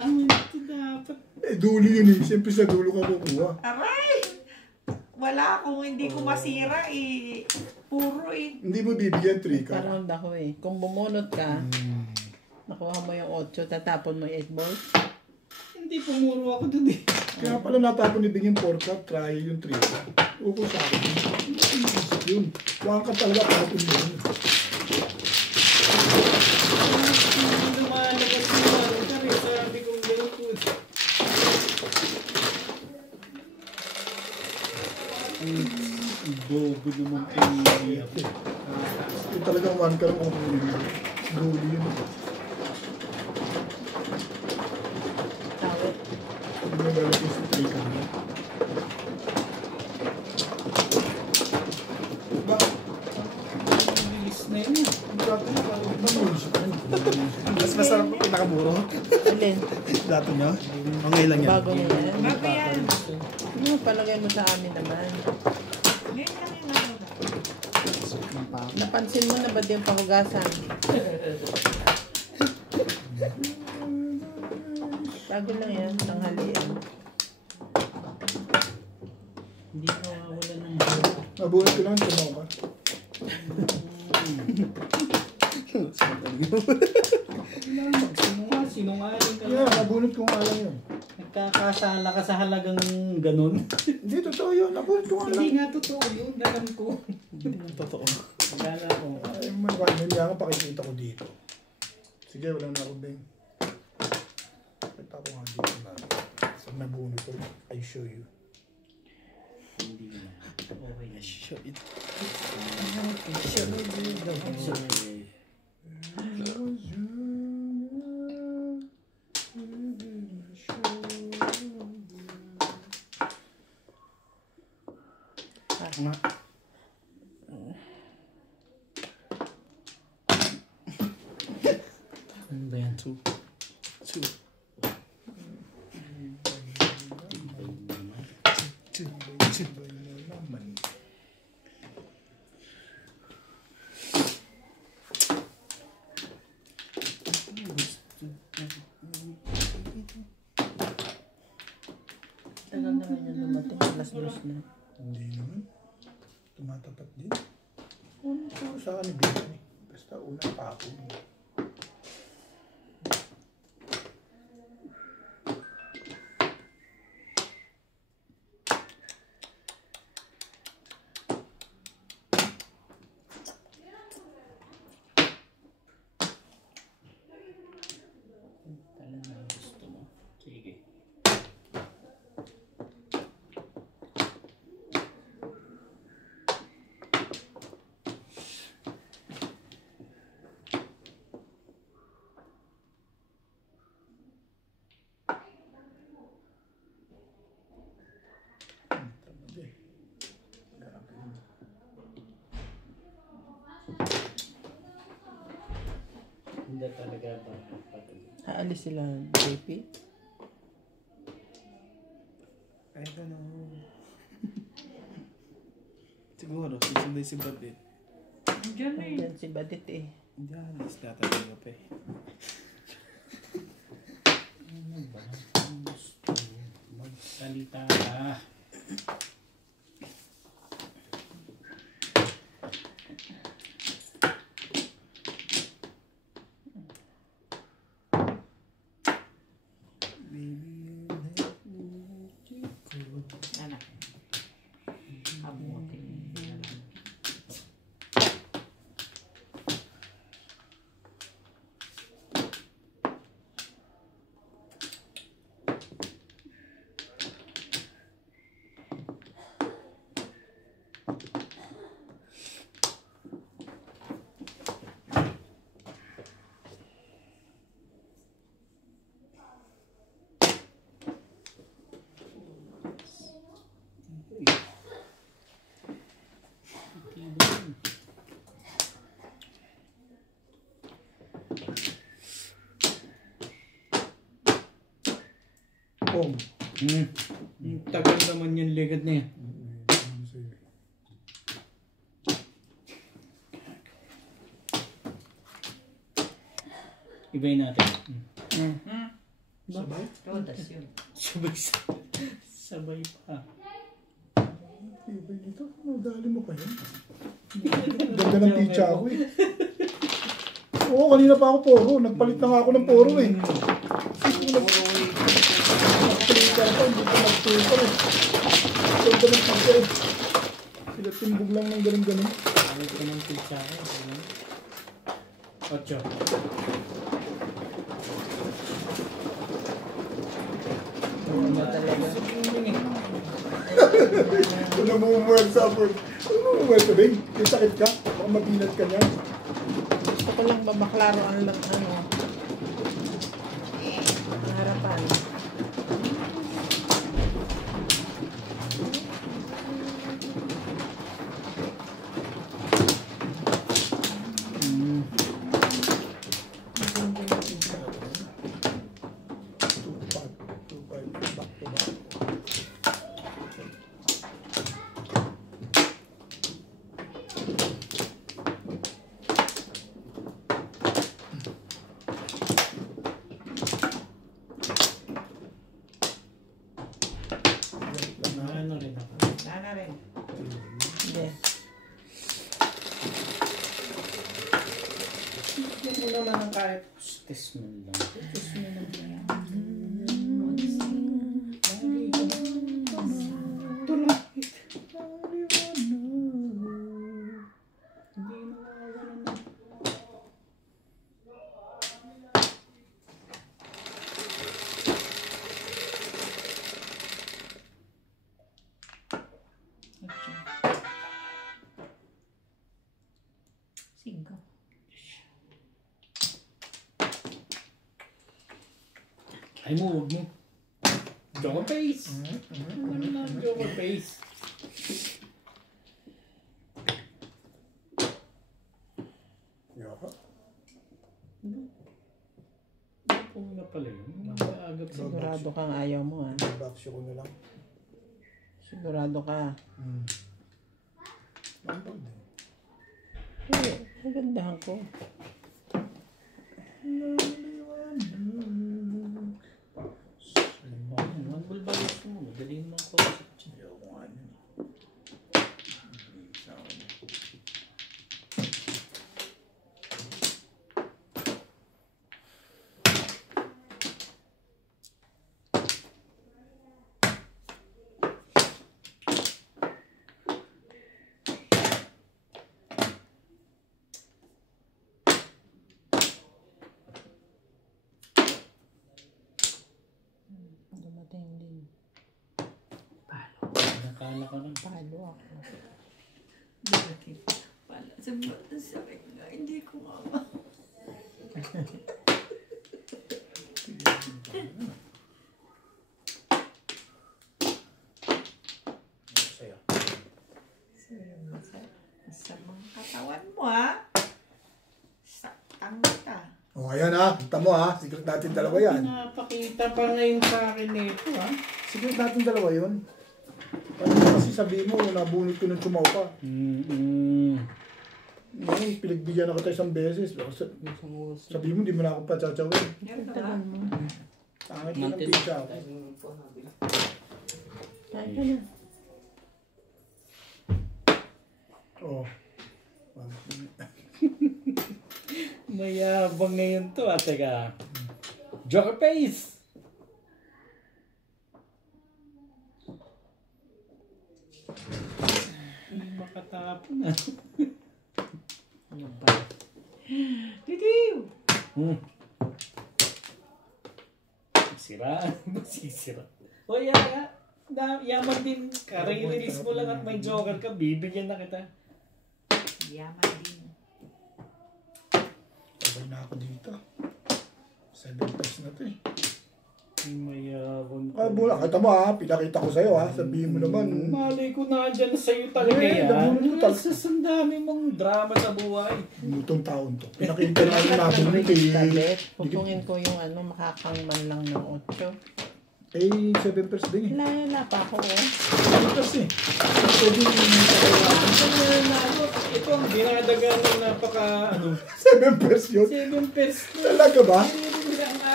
Ang ito dapat. Eh, dulo yun eh. Siyempre sa dulo ka kukuha. Aray! Wala akong hindi ko masira eh. Puro eh. Hindi mo bibigyan 3 ka. Parang ako eh. Kung bumunot ka, nakuha mo yung 8, tatapon mo yung 8 balls. Hindi pumuro ako dun eh. Kaya pala natapon ibigyan 4 ka, try yung 3 ka. Uko sa akin. Yun. Huwag ka talaga tapon yun. Lumalabas yung ano ka rin. Sabi kong gano'n po. Bobo naman kayo. Yung talagang 1 ka lang kukunin mo. Dulo yun. Tawit. Hindi mo lalagay sa 3 ka. Diba? Ang bilis na yun. Dati na parang manulisip. Mas masarap kung pinakamuro. Alin? Dati nyo? Okay lang yan. Bago mo yan. Bago yan. Ano, palagay mo sa amin naman. Ngayon lang yung ano. Napansin mo na ba yung pahugasan? Bago lang yan, tanghalian. Hindi ko wala ng bobo. Nabuhat ko lang, tumaw ka. Sinungaling ka Yeah, lang. nabunot ko nga lang yun. Nagkakasala ka sa halagang ganun. Hindi, totoo yun. Nabunot ko nga lang. Hindi nga totoo yun. Alam ko. Hindi naman totoo. Wala ko. Ay, may nga pakikita ko dito. Sige, wala na ako, Beng. Pakita ko nga dito na. So, nabunot ko. I show you. Hindi na. Okay na. Show it. Nga. Ano ba yan? 2. Tagal naman yan dumating. Alas 2 na. Hindi naman. Tumatapat din. Ano ko sa akin ibigay eh. Basta unang tapon. Talagang gusto mo. Sige. Tamad eh. Grabe yun. Hindi talaga ba? Aalis sila, JP. I don't know. Siguro, susunday si Badit. Diyan eh. Nandyan si Badit eh. Hindi, alis na talaga pa eh. Ano ba? Ang gusto? Magsalita ka. Anak. Abutin. Pong. Tagal naman yung ligad na yan. Ibayin natin. Sabay? Rodas yun. Sabay pa. Ibay dito. Nadali mo pa yun. Ganda ng pizza ako eh. Oo, kanina pa ako poro. Nagpalit na nga ako ng poro eh. Nagpalit ako, hindi ko nagtupa eh. Ganda ng pizza eh. Sila timbog lang ng galing-galing. Ano ito ng pizza ko? 8. Ano talaga? Kung namumuwag sa apple. Namumuwag ka, babe. May sakit ka. Baka mapinat ka niya. Gusto ko lang ba maklaro ang lang ano. Ang harapan. Ano rin ako? Nana rin. Hindi. Hindi mo naman ang kahit test mo lang. Test mo lang. Ito lang. Hindi nawawala na. Singko. Ay mo, huwag mo. Joker face. Ano na, Joker face. Yaka. Ano nga pala yun? Agap sa Sigurado kang ayaw mo ha. Backshow ko na lang. Sigurado ka. Lampag din. Hindi. Nagandahan ko. Ang bulbalos mo. Madali naman ko. Dumating din. Nakala ka ng Palo ako. Pala, sakit nga. Hindi ko mama. sa'yo. Sa mga katawan mo ha. Saktang ka. O, ayan ha. Punta mo ha. Secret natin dalawa yan. Pinapakita pa ngayon sa akin nito ha. Secret natin dalawa yun. Ano kasi sabihin mo, nabunot ko ng chumaw pa. Ngayon, pinagbigyan na kita isang beses. Sabihin mo, di mo na ako patsachawin. Meron ka ba? Tangit ko ng pizza ako. Kain ka na. Oo. Mayabang ngayon to ha. Teka. Joker face! Hindi makatapon na. Ano ba? Titiw! Sira. Masisira. O yaya. Yaman din. Kare-release mo lang at may Joker ka. Bibigyan na kita. Yaman din. Sabay na ako dito. 7 pesos na to eh. Mayabang Ay, bula. Kita mo ha, pinakita ko sa'yo ha. Sabihin mo naman. Malay ko na dyan sa'yo talaga Eh, yan. nabunod ko talaga. Sa sandami mong drama sa buhay. Itong taon to. Pinakita na yung nabunod Tablet. eh. Pupungin ko yung makakang man lang ng 8. Eh, 7 pers din eh. Wala pa ako. 7 pers eh. Pwede Ito ang dinadaga ng napaka 7 pers yun. 7 pers. Talaga ba?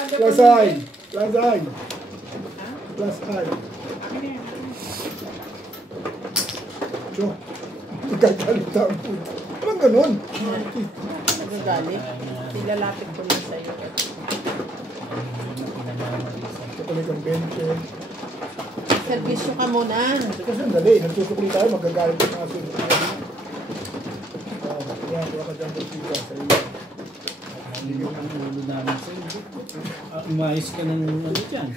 Plus I. Plus I. Plus I. Tiyo. Magagalit ako. Parang ganun. Nagagalit. Ilalapit ko lang sa'yo. Kapalik ang 20. Servisyo ka muna. Teka, sandali. Nagsusukli tayo. Magagalit ang aso. Yan, wala ka dyan ng pika sa iyo. Hindi ko ang ulo namin sa'yo. Umayos ka ng ano dyan.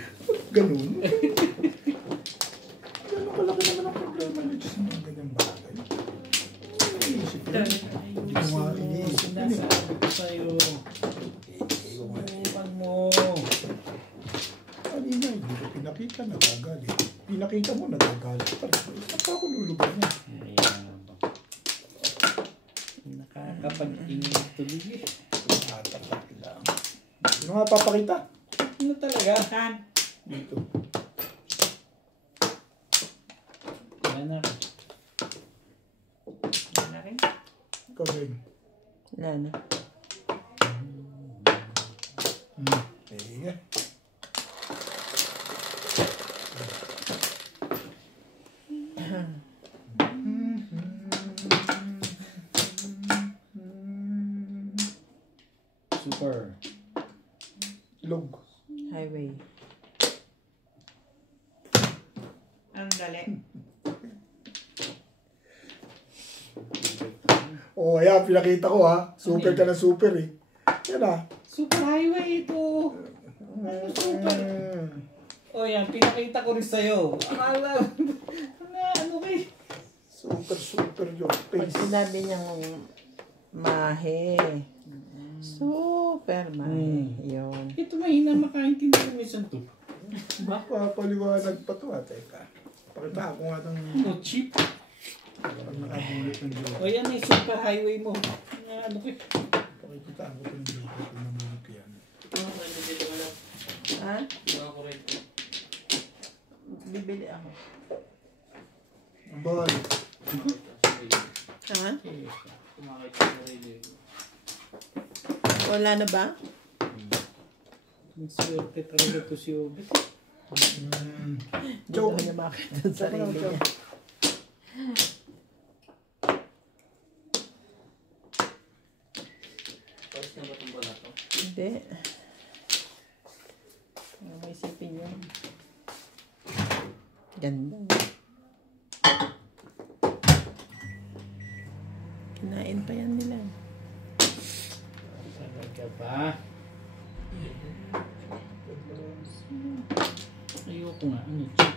Ganun. Ganun kalaki naman ang problema ng Diyos ng ganyang bagay. Iniisip ko. Hindi ko nga iniisip yun eh. Sinasabi ko sa'yo. Subukan mo. Kanina, hindi ko pinakita, nagagalit. Pinakita mo, nagagalit. Saan pa ako lulugan niya? Nakakapag-ingin tuloy eh. Natapat lang. Sino nga papakita? Ano talaga? Saan? Dito. Yan na. Wala na rin. Ikaw, Greg. Wala na. Sige. Super. Log. Highway. Ang dali. Oh, ayan, pinakita ko ha. Super ka na super eh. Yan ah. Super highway ito. Ano super? O yan, pinakita ko rin sa'yo. Akala, ano kayo? Super yung Pag face. sinabi niyang mahe. Super mahe. Yun. Ito mahina makaintindi ko minsan to. Papaliwanag pa to ha. Teka. Pakita ko nga itong No, cheap. nakabulit ng joke. O yan yung super highway mo. Ano kayo? Pakikita ko itong joke. Pinamulit ko yan. Ha? Bibili ako. Boy. Ha? Wala na ba? Ang swerte talaga to si Obi. Hindi ko niya makita sa sarili niya. Hindi. Ano may isipin yun? Ganda. Kinain pa yan nila. Talaga ba? Ayoko nga. Ano cheap?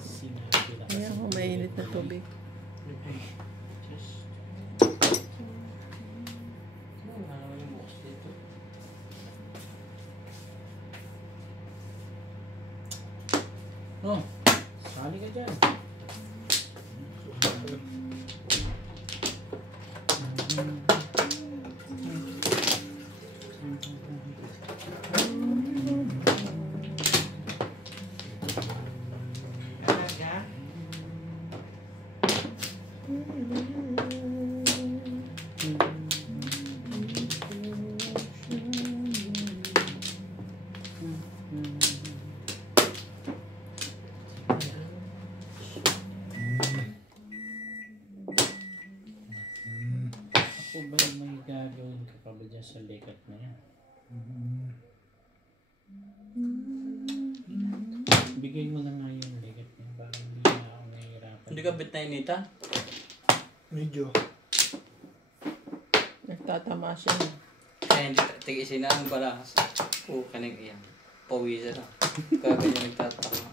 Sinabi na Kaya ako mainit na tubig. Oh, sali ka dyan. Talaga? Ako ba may gagawin ka pa ba dyan sa lekat na yan? Bigay mo na nga yung lekat na yan. Baka hindi na ako nahihirapan. Hindi ka bit na inita? Medyo. Nagtatama siya. Kaya hindi tigisin na ang balahas. Oo, kanig iyan. Pawisan na. Kaya ganyan nagtatama.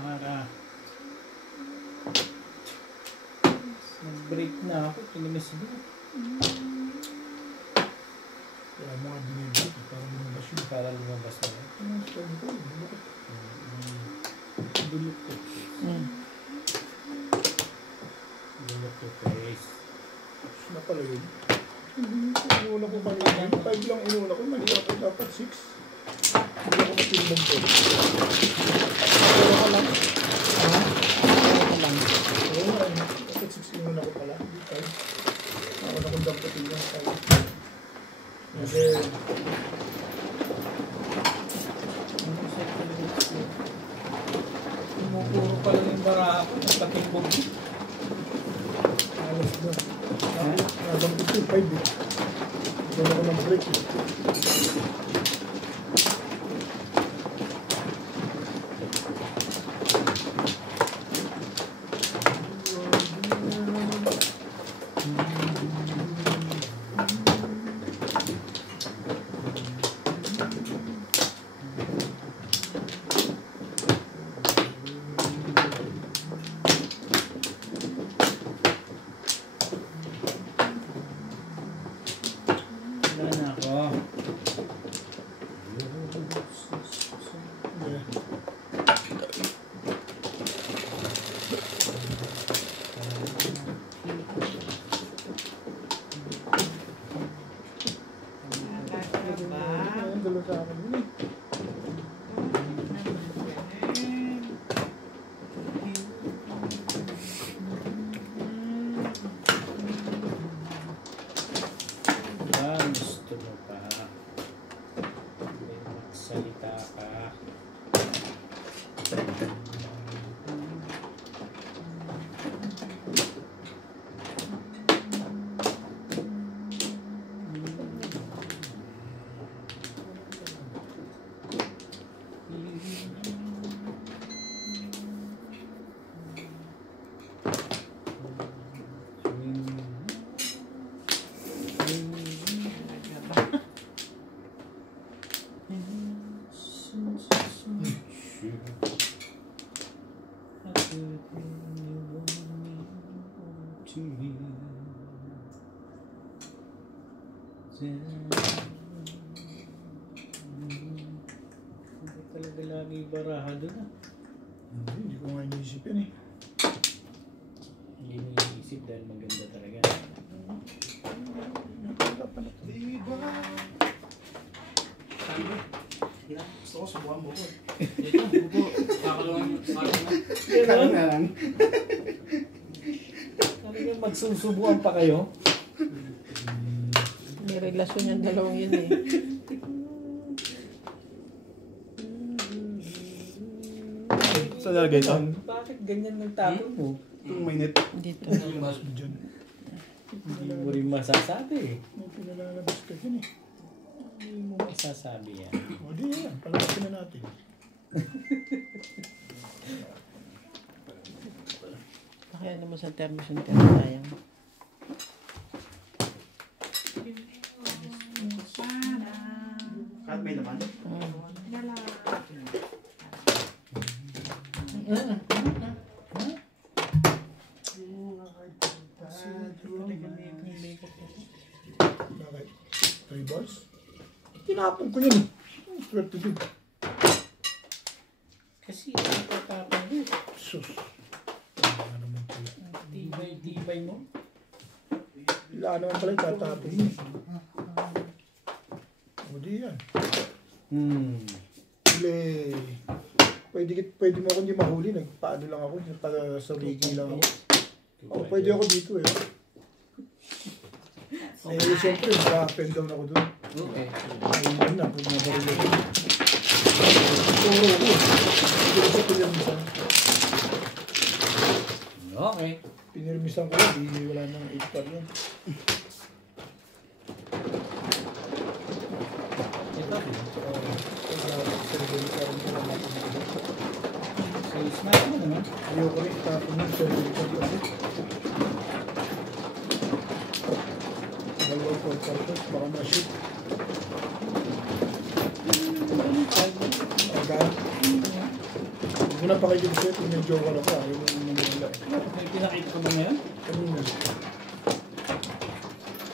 para. Nag-break na ako, tinimis mo. Kaya mga binibig, parang lumabas yun. Para lumabas na yun. Ano, sabi ko, bulok. Bulok ko. Bulok to face. Na pala yun. Inuna ko kanina. 5 lang inuna ko. Mali ako dapat 6. Hindi ako matimbang ko. Pero ka lang. Ha? Pero ka lang. Oo nga. Dapat 6 inuna ko pala. Hindi 5. Ako na kung dapat yung 5. Kasi Pumupuro pa lang yung baraha ko, nagpatimbog ko. alas na. Nabang 5 eh. Doon ako ng break eh. Wala na ako. Ayun, dalawa sa akin yun eh. Gusto mo pa. May magsalita ka. Hindi talaga lagi baraha doon ah. Hindi ko nga iniisip yan eh. Hindi niisip dahil maganda talaga. Diba? Gusto ko subukan mo ko. Dito, bubo. Kakalungan. Kaya na lang. Talagang magsusubuan pa kayo? May relasyon yung dalawang yun eh. Saan nalagay ito? Bakit ganyan ng tapon mo? Itong mainit. Dito. Mas mo dyan. Hindi mo rin masasabi eh. May pinalalabas ka dyan eh. Hindi mo masasabi yan. O di yan, palabasin na natin. Kaya naman sa thermos yung thermos sayang. Kahit may laman. Bakit? 3 balls? Tinapon ko yun eh. Swerte din. Kasi itatapon mo. Sus. Wala naman pala. Tibay-tibay mo. Wala naman pala itatapon mo. O di yan. Huli. Pwede mo ako hindi mahuli. Nagpaano lang ako. Para sa wiki lang ako. O, pwede ako dito eh. Eh, siyempre, naka-pen down ako doon. Okay. Ayun na, kung nabaril ako. Oo, oo. Hindi ko pinirmisan. Okay. Pinirmisan ko lang, di wala nang 8 par yun. Ito. Sa Sa smash mo naman. ayoko rin, tapon ng surgery ko kasi. Dalawang portal ko, baka ma-shoot. Agad. ko na pakikita sa'yo kung may joker ako. Ayaw mo naman wala. May pinakita ko ba ngayon? Kanina.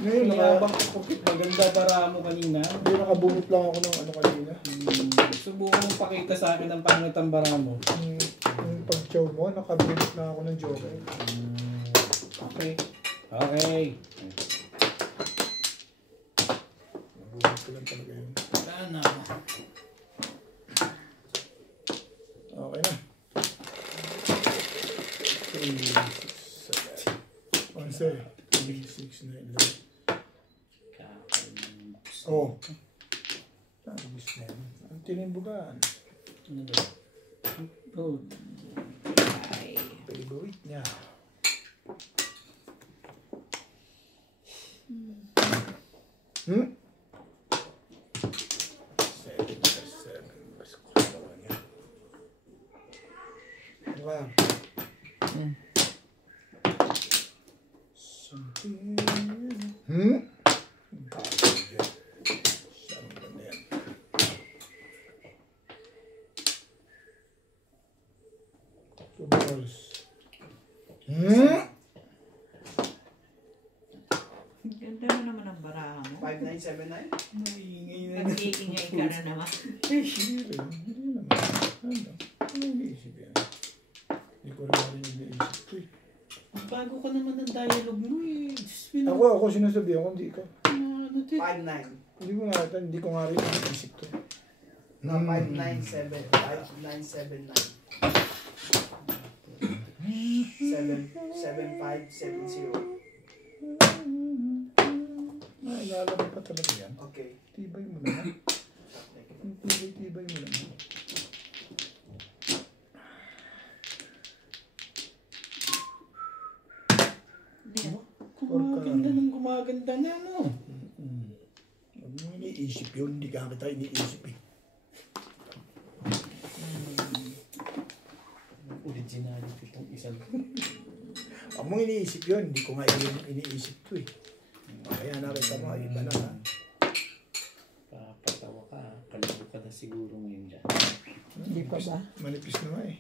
Ngayon, Mayabang kupit. Maganda para mo kanina. hindi nakabunot lang ako ng ano kanina. Subukan mo pakita sa akin ang pangit ang bara mo. Yung pag-chow mo, nakabunot na ako ng joker. Okay. Okay. Nabunot ko lang talaga yun. Sana. Okay na. 3, 6, 7. 11, 3, 6, 9, 11. Oh. Tapos na yun. Ang tinimbugan. Ano ba? Oh. Favorite niya. Hmm? 7. Mas gusto ko niya. Wow. Something. Hmm? Ganda mo naman ang baraha mo. 5979? Maingay na. Nag-iingay ka na naman. Hindi ko rin iniisip ko eh. Bago ka naman ng dialogue mo eh. Ako sinasabihan ko, hindi ka. Ano din? 59. Hindi ko nga rin iniisip to. Na 597. 5979. 7570. Naalala mo pa talaga yan. Okay. Tibay mo naman. Tibay mo naman. Gumaganda na no. Huwag mo iniisip yun. Hindi ka kita iniisip eh. Originality itong isang. Huwag mo iniisip yun. Hindi ko nga iniisip to eh. Kaya nakita mo, iba na ha. Papatawa ka. Kalibo ka na siguro ngayon dyan. Hindi pa ba? Manipis na nga eh.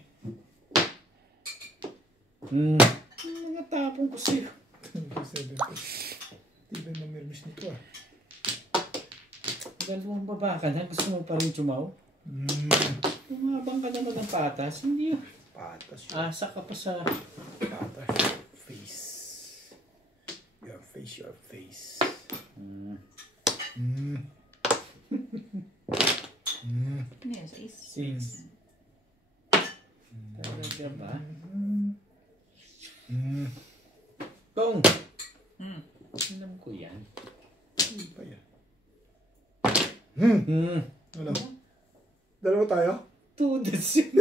Mga tapong ko sa'yo. 7. Tibay mamirmis nito ah. Dalawang baba ka na. Gusto mo pa rin chumaw? Umabang ka naman ng patas. Hindi yun. Patas yun. Asa ka pa sa... Patas. Face. Your face, your face. Yes, is. 6. Talaga ba? Tong! Alam ko yan. Hindi pa yan. Ano? Dalawa tayo? 2, that's it.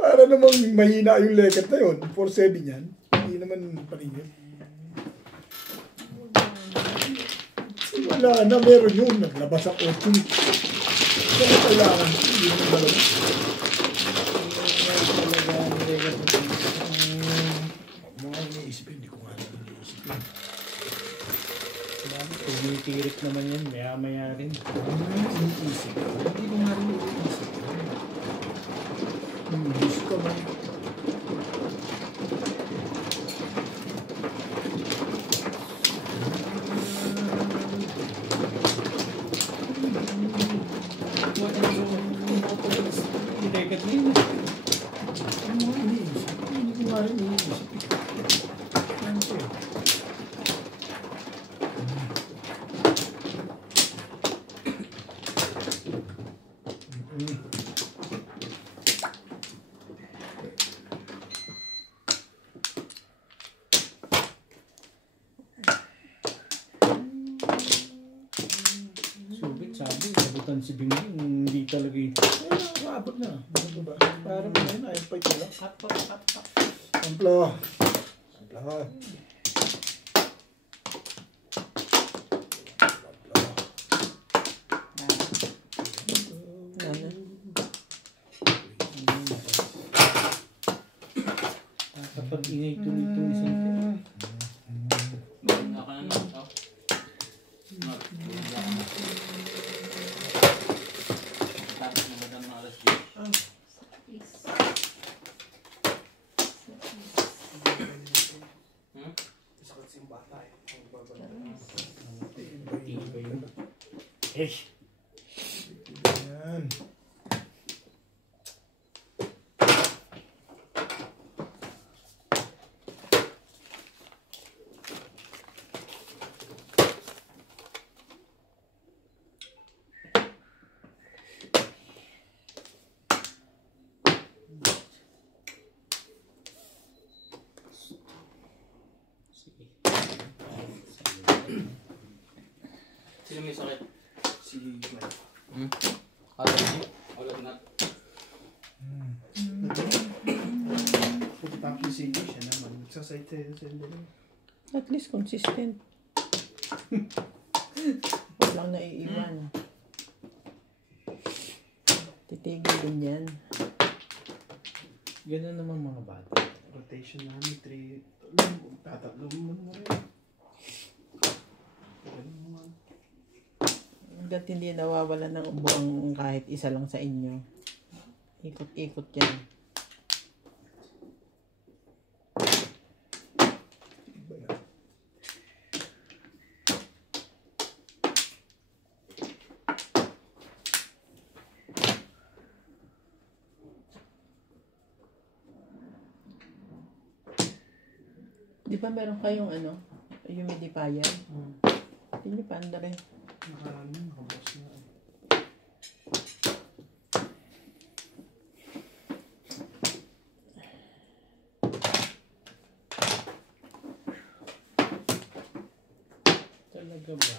Para namang mahina yung leket na yun. 4-7 yan. Hindi naman parin yun. Wala na, meron yun. Naglabas ang 8. Kaya kailangan. Hindi naman dalawa. Mga iniisip yun. Hindi ko nga naman iniisip yun. Tumitirik naman yan. Maya-maya rin. Iniisip yun. Hindi ko nga rin iniisip yun. Diyos ko man. Dekat niyo. Ano nga iniisip? Hindi ko nga rin iniisip. Ano ko yun? Subit, sabi. Sabutan si Bingbing. Hindi talaga ito. Maabot na. Ano ba? Para mo na yun. Ayaw pa ito lang. Hap. Samplo. Samplo. Kapag ingay tuloy-tuloy sa ito. Ako na lang ito. Tapos na ba ng alas 10? yun. Eh. Yan. Sige. Sino may sakit? Si Mike. Ulat na. Tapos si siya naman. Nagsasite sa din. At least consistent. Walang naiiwan. Titigil din yan. Ganun naman mga bata. Rotation namin, 3. Tatatlo mo na rin. Ganun naman. Hanggat hindi nawawalan ng ubuang kahit isa lang sa inyo. Ikot-ikot yan. Di ba meron kayong humidifier? Hindi nyo pa rin. Nakabos na. Talaga ba?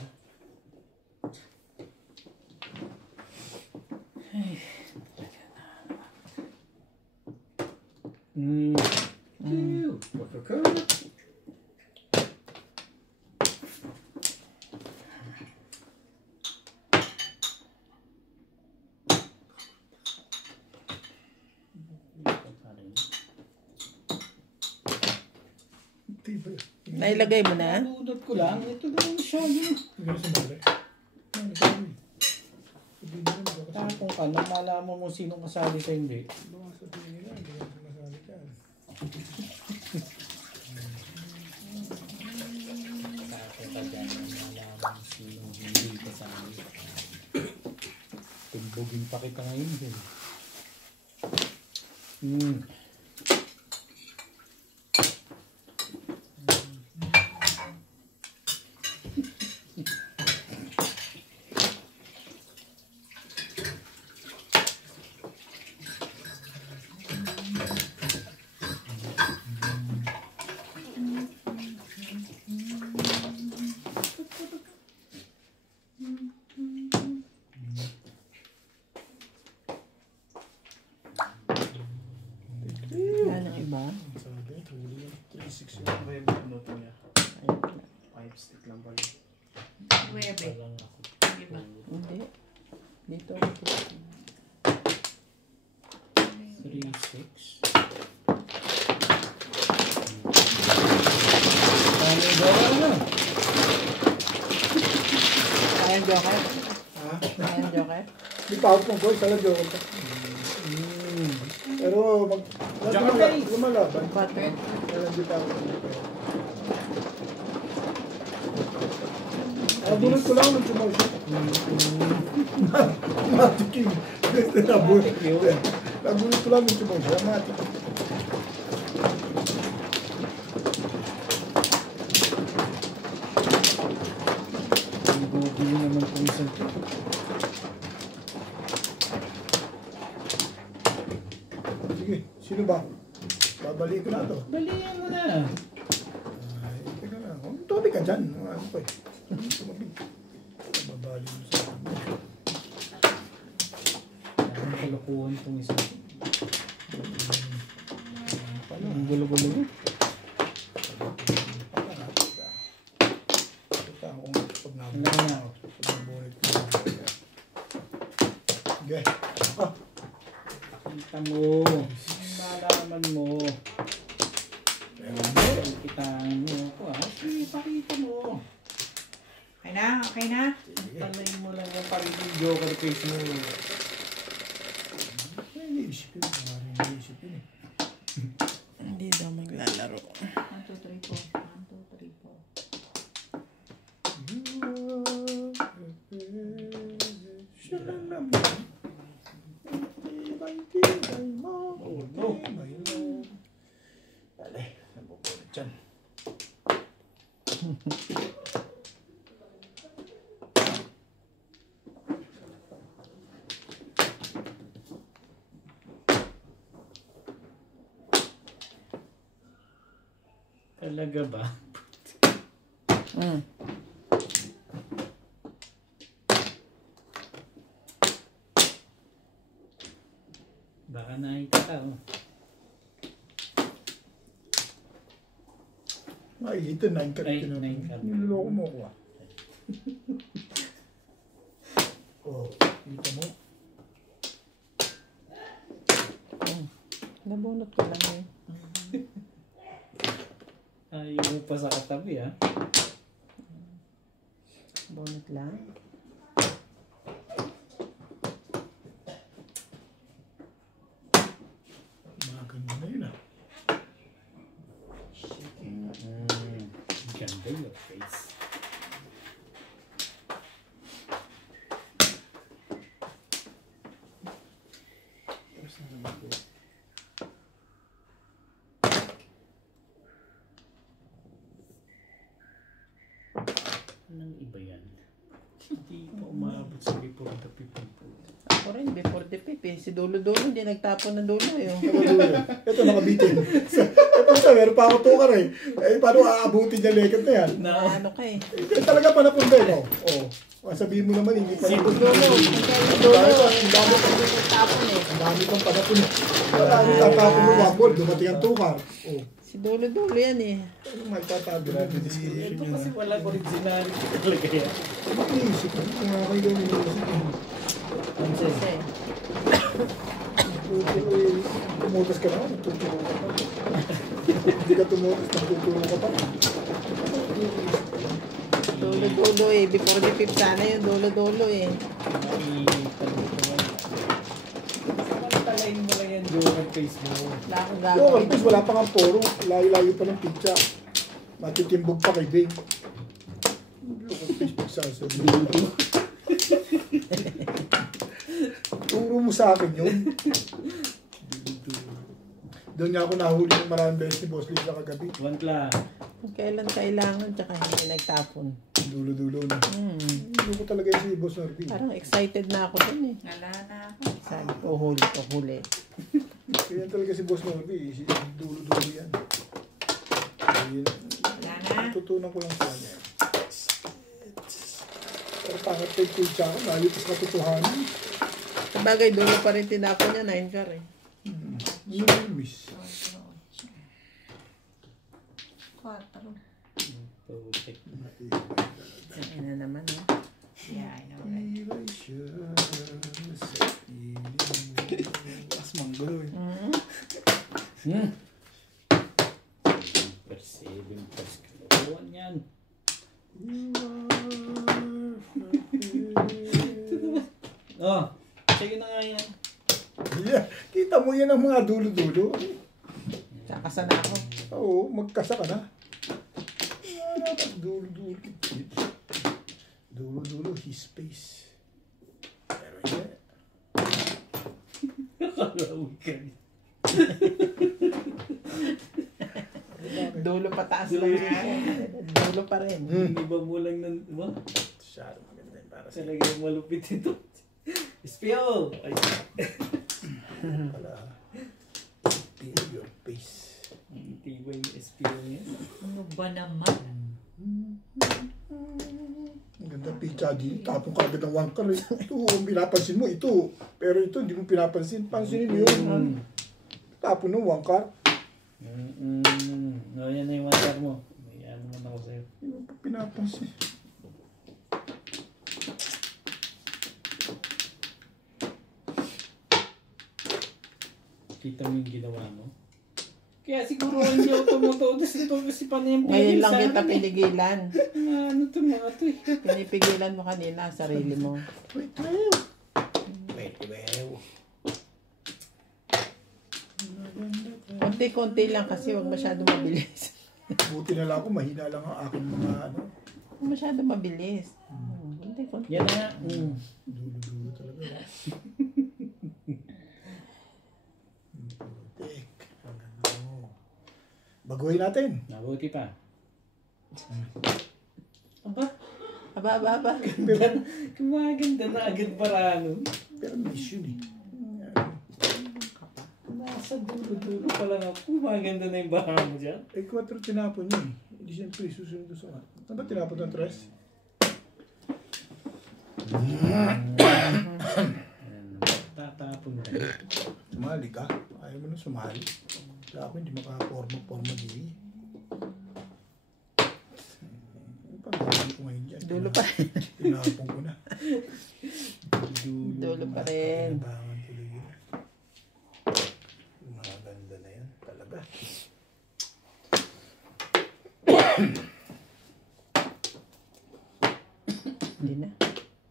Tibay. Nailagay mo na? Naludot ko lang. Ito naman siya. Hindi na sumali. Ano sabi? Hindi na makakasali. Tapong ka, nang malaman mo sino kasali sa hindi. Baka sabihin nila, hindi na sumasali ka. Tapong ka dyan, nang malaman mo sino hindi kasali. Tumbugin pa kita ngayon din. Yan ang iba. Sabi, huli yung 3-6 yun. Ano ba yung minuto niya? 5 stick lang pala. Nuebe. Walang ako. Di ba? Hindi. Dito. 3-6. Ano ba ano? Ayan, Joker. Ha? Ayan, Joker. Di pa ako boy, sa lagyo ko. Pero lumalaban. Butter. Pero hindi pa ako. Abunod ko lang ng promotion. Matiking. Abunod ko lang ng promotion. Matiking. Ang bubili naman kung isang ito. Sige, sino ba? Babalik ko na to. Balihan mo na. Ay, teka lang. Tubig ka dyan. Ano pa eh. Tumabig. Babalik mo sa akin. Ang kalokohan itong isang ito. Ang gulo-gulo. Teka, kung pag Ano na? nabulit ko. Okay. Ah, Kita mo. Malaman mo. Kitaan mo ako ha. Sige, pakita mo. Okay na? Okay na? Talay mo lang yung parinig joker face mo. hindi isip yun. Hindi isip yun eh. Hindi daw maglalaro. 1, 2, 3, 4. 1, 2, 3, 4. Tibay mo. Oh, no. Tibay mo. Dali, nabubulot dyan. Talaga ba? Baka nakita ka, oh. Ay, ito 9 card. Ay, 9 card. Niloloko mo ako ah. Oh, dito mo. Nabunot ko lang eh. Ayaw mo pa sa katabi, ha? Bunot lang. Mga ganyan na yun ah. Ganda your face. Anong iba yan? Hindi pa umabot sa before the people po. Ako rin, before the pip eh. Si Dulo-Dulo, hindi nagtapon ng dulo eh. Ito nakabitin. Ito sa meron pa ako tukar eh. Eh, paano aabutin niya lekat na yan? Na ano ka eh. Eh, talaga panapunda eh. Oh. Sabihin mo naman, hindi pa Si napunda. Dulo, nagtapon eh. Ang dami pang panapun. Wala, tatapon mo wabol. Dumating ang tukar. Oh. Si Dulo-Dulo yan eh. Ano magtatabi na yung discretion Ito yun kasi ah. walang originality talaga yan. Iisip ko. Kung nga kayo gawin iisip ko. Kasi, Tumutas ka na. Tuturo ka pa. Hindi ka tumutas. Tuturo ka pa. Dulo-Dulo eh. Before the pip sana yung Dulo-Dulo eh. Samantalain mo lang yan, Joker face mo. Wala akong Yo, gagawin. Alpes, wala pa nga poro. Layo-layo pa ng pizza. Matitimbog pa kay Bing. Alpes, pagsasabi. Turo mo sa akin yun. Doon niya ako nahuli ng maraming beses ni Boss Lee sa kagabi. Wantla. Kung kailan kailangan, tsaka hindi nagtapon. Dulo-dulo na. Hindi ko talaga yung si Boss Norby. Parang excited na ako dun eh. Wala na ako. Sabi ko, huli. Kaya talaga si Boss Norby. Si dulo-dulo yan. Ayun. Wala na. Tutunan ko lang sa kanya. Pero pangit pa yung pizza ko. Layo pa sa katotohanan. Sabagay, dulo pa rin tinapon niya, 9 car eh. Yun yung miss. 4. Putik. Ano na naman eh. Yeah, I know, right? Iba'y siya sa piling. Mas manggulo eh. Perceiving Pascaloan yan. Oh, sige na nga yan. Yeah, kita mo yan ang mga dulo-dulo. Tsaka na ako. Oo, magkasa ka na. Dulo-dulo. Dulo-dulo, his face. Pero hindi. Nakalawi ka niya. Dulo pataas lang yan. Dulo pa rin. Iba mo lang ng... Diba? Masyado maganda yun para sa Talagang malupit ito. Espiyo! Ay, pala. Feel your face. ang tibay yung espiyo niya. Ano ba naman? Ang ganda pizza di. Tapong kagad ng wangkar eh. Ito, ang pinapansin mo, ito. Pero ito, hindi mo pinapansin. Pansinin mo yun. Tapon ng wangkar. No, yan na yung water mo. May ano naman ako sa'yo. Hindi mo pa pinapansin. Kita mo yung ginawa mo? Kaya siguro hindi ako tumututos nito kasi paano yung Ngayon lang sa kita akin eh. pinigilan. Ano to mga to eh. Pinipigilan mo kanina ang sarili mo. Wait, wow. Wait, wow. Konti-konti lang kasi huwag masyado mabilis. Buti na lang ako, mahina lang ang aking mga ano. Huwag masyado mabilis. Konti-konti. Yan na nga. Dulo-dulo talaga. Baguhin natin. Mabuti pa. Aba, Aba. kumaganda na agad parano. Pero miss yun eh. Nasa dulo-dulo pa lang ako. Kumaganda na yung baha mo dyan. Eh, 4 tinapon niya eh. Hindi siyempre susunod doon sa ano. Ano ba tinapon ng 3? Tatapon na. Sumali ka. Ayaw mo na sumali. Kaya ako hindi makaporma di. Ano pa gawin ko ngayon dyan? Dulo pa rin. Tinapon ko na. Dulo pa rin. Kalabangan tuloy yun. Maganda na yan. Talaga. Hindi na.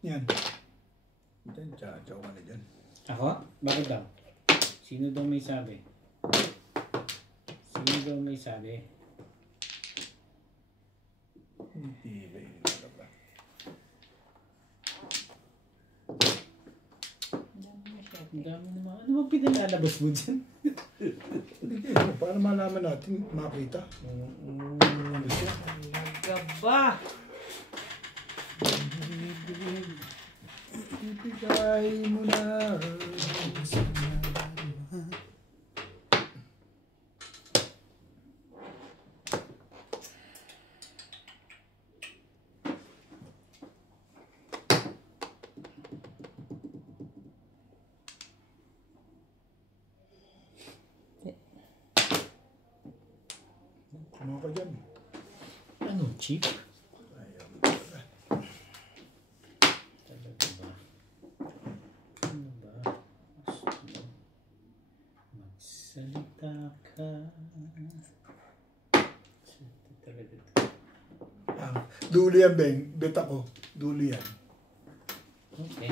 Yan. Diyan, tsaw ka na dyan. Ako? Bakit daw? Sino daw may sabi? Sino daw may sabi? Hindi ba yun talaga? Ang dami naman. Ano ba pinalalabas mo dyan? Hindi kayo. Para malaman natin, makita. Gaba! Ibigay mo na. Ano ka dyan? Ano? Cheap? Ayaw. Talaga ba? Ano ba? Gusto mo magsalita ka? Salita talaga ito. Dulo yan, Beng. Bet ako. Dulo yan. Okay.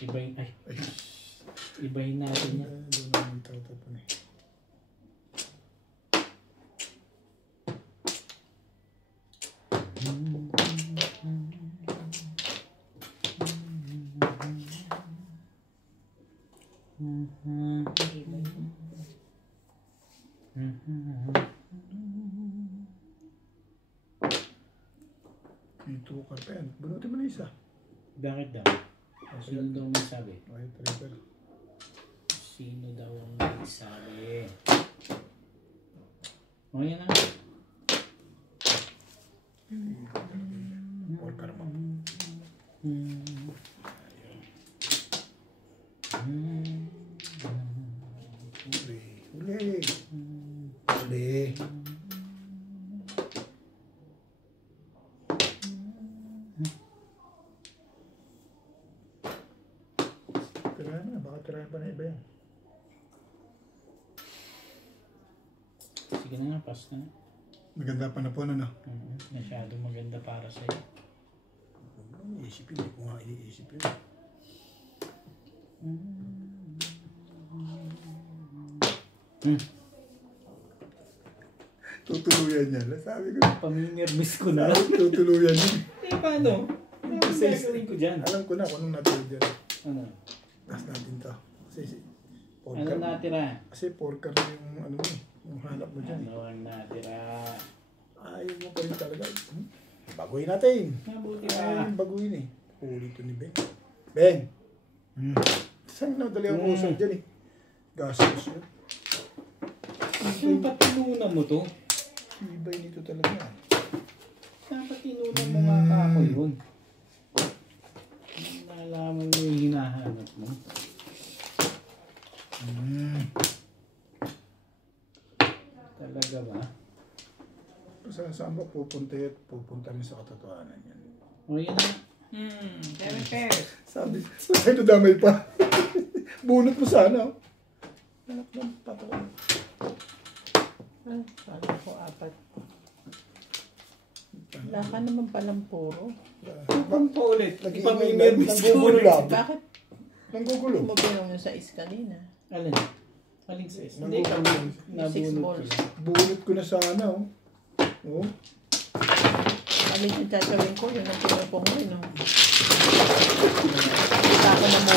Ibahin, ay. Ibahin natin yan. Doon naman tatapon eh. Ito ka pa yan. Bunutin mo na isa. Bakit daw? Sino daw may sabi? Okay, triple. Sino daw ang may sabi? O yan na. Or karma. Uli. Uli. Uli. Tirahan na. Baka tirahan pa na iba yan. Sige na nga, pass na. Maganda pa na po ano. Masyado maganda para sa'yo. Iisipin. Hindi ko nga iniisip yun. Tutuluyan yan. Sabi ko. Paminermis ko na. Tutuluyan yan. Eh, paano? Ano ang gagawin ko dyan? Alam ko na kung anong natulog dyan. Ano? Gas natin to. Kasi Ano natira? Kasi porker yung ano mo eh. Yung hanap mo dyan. Ano ang natira? Ayaw mo pa rin talaga. Baguhin natin. Mabuti Ayaw baguhin eh. Huli to ni Ben. Ben! Saan na dali ang usap dyan eh. Gastos yun. Dapat tinunan mo to. Ibay nito talaga. Dapat tinunan mo nga ka ako yun. Nalaman mo yung hinahanap mo. Talaga ba? Saan ba pupunta yun? Pupunta rin sa katotohanan yan. O yan na. 7 pairs. Sabi, sa'yo damay pa. Bunot mo sana. Oh. Anak ng patron. Kala ko 4. Wala ka naman palang puro. Kung pa ulit. Nag-iingay Paminermis ko nanggugulo ulit. lang. Bakit Nanggugulo. mo binong yung 6 kanina? Alin? Alin sa isa? Hindi ka Nanggugulo. Six nabunod ko balls. lang. Bunot ko na sana. Oh. Oh. Alin yung tatawin ko, yun ang pinapong mo, no? Kita ko na mo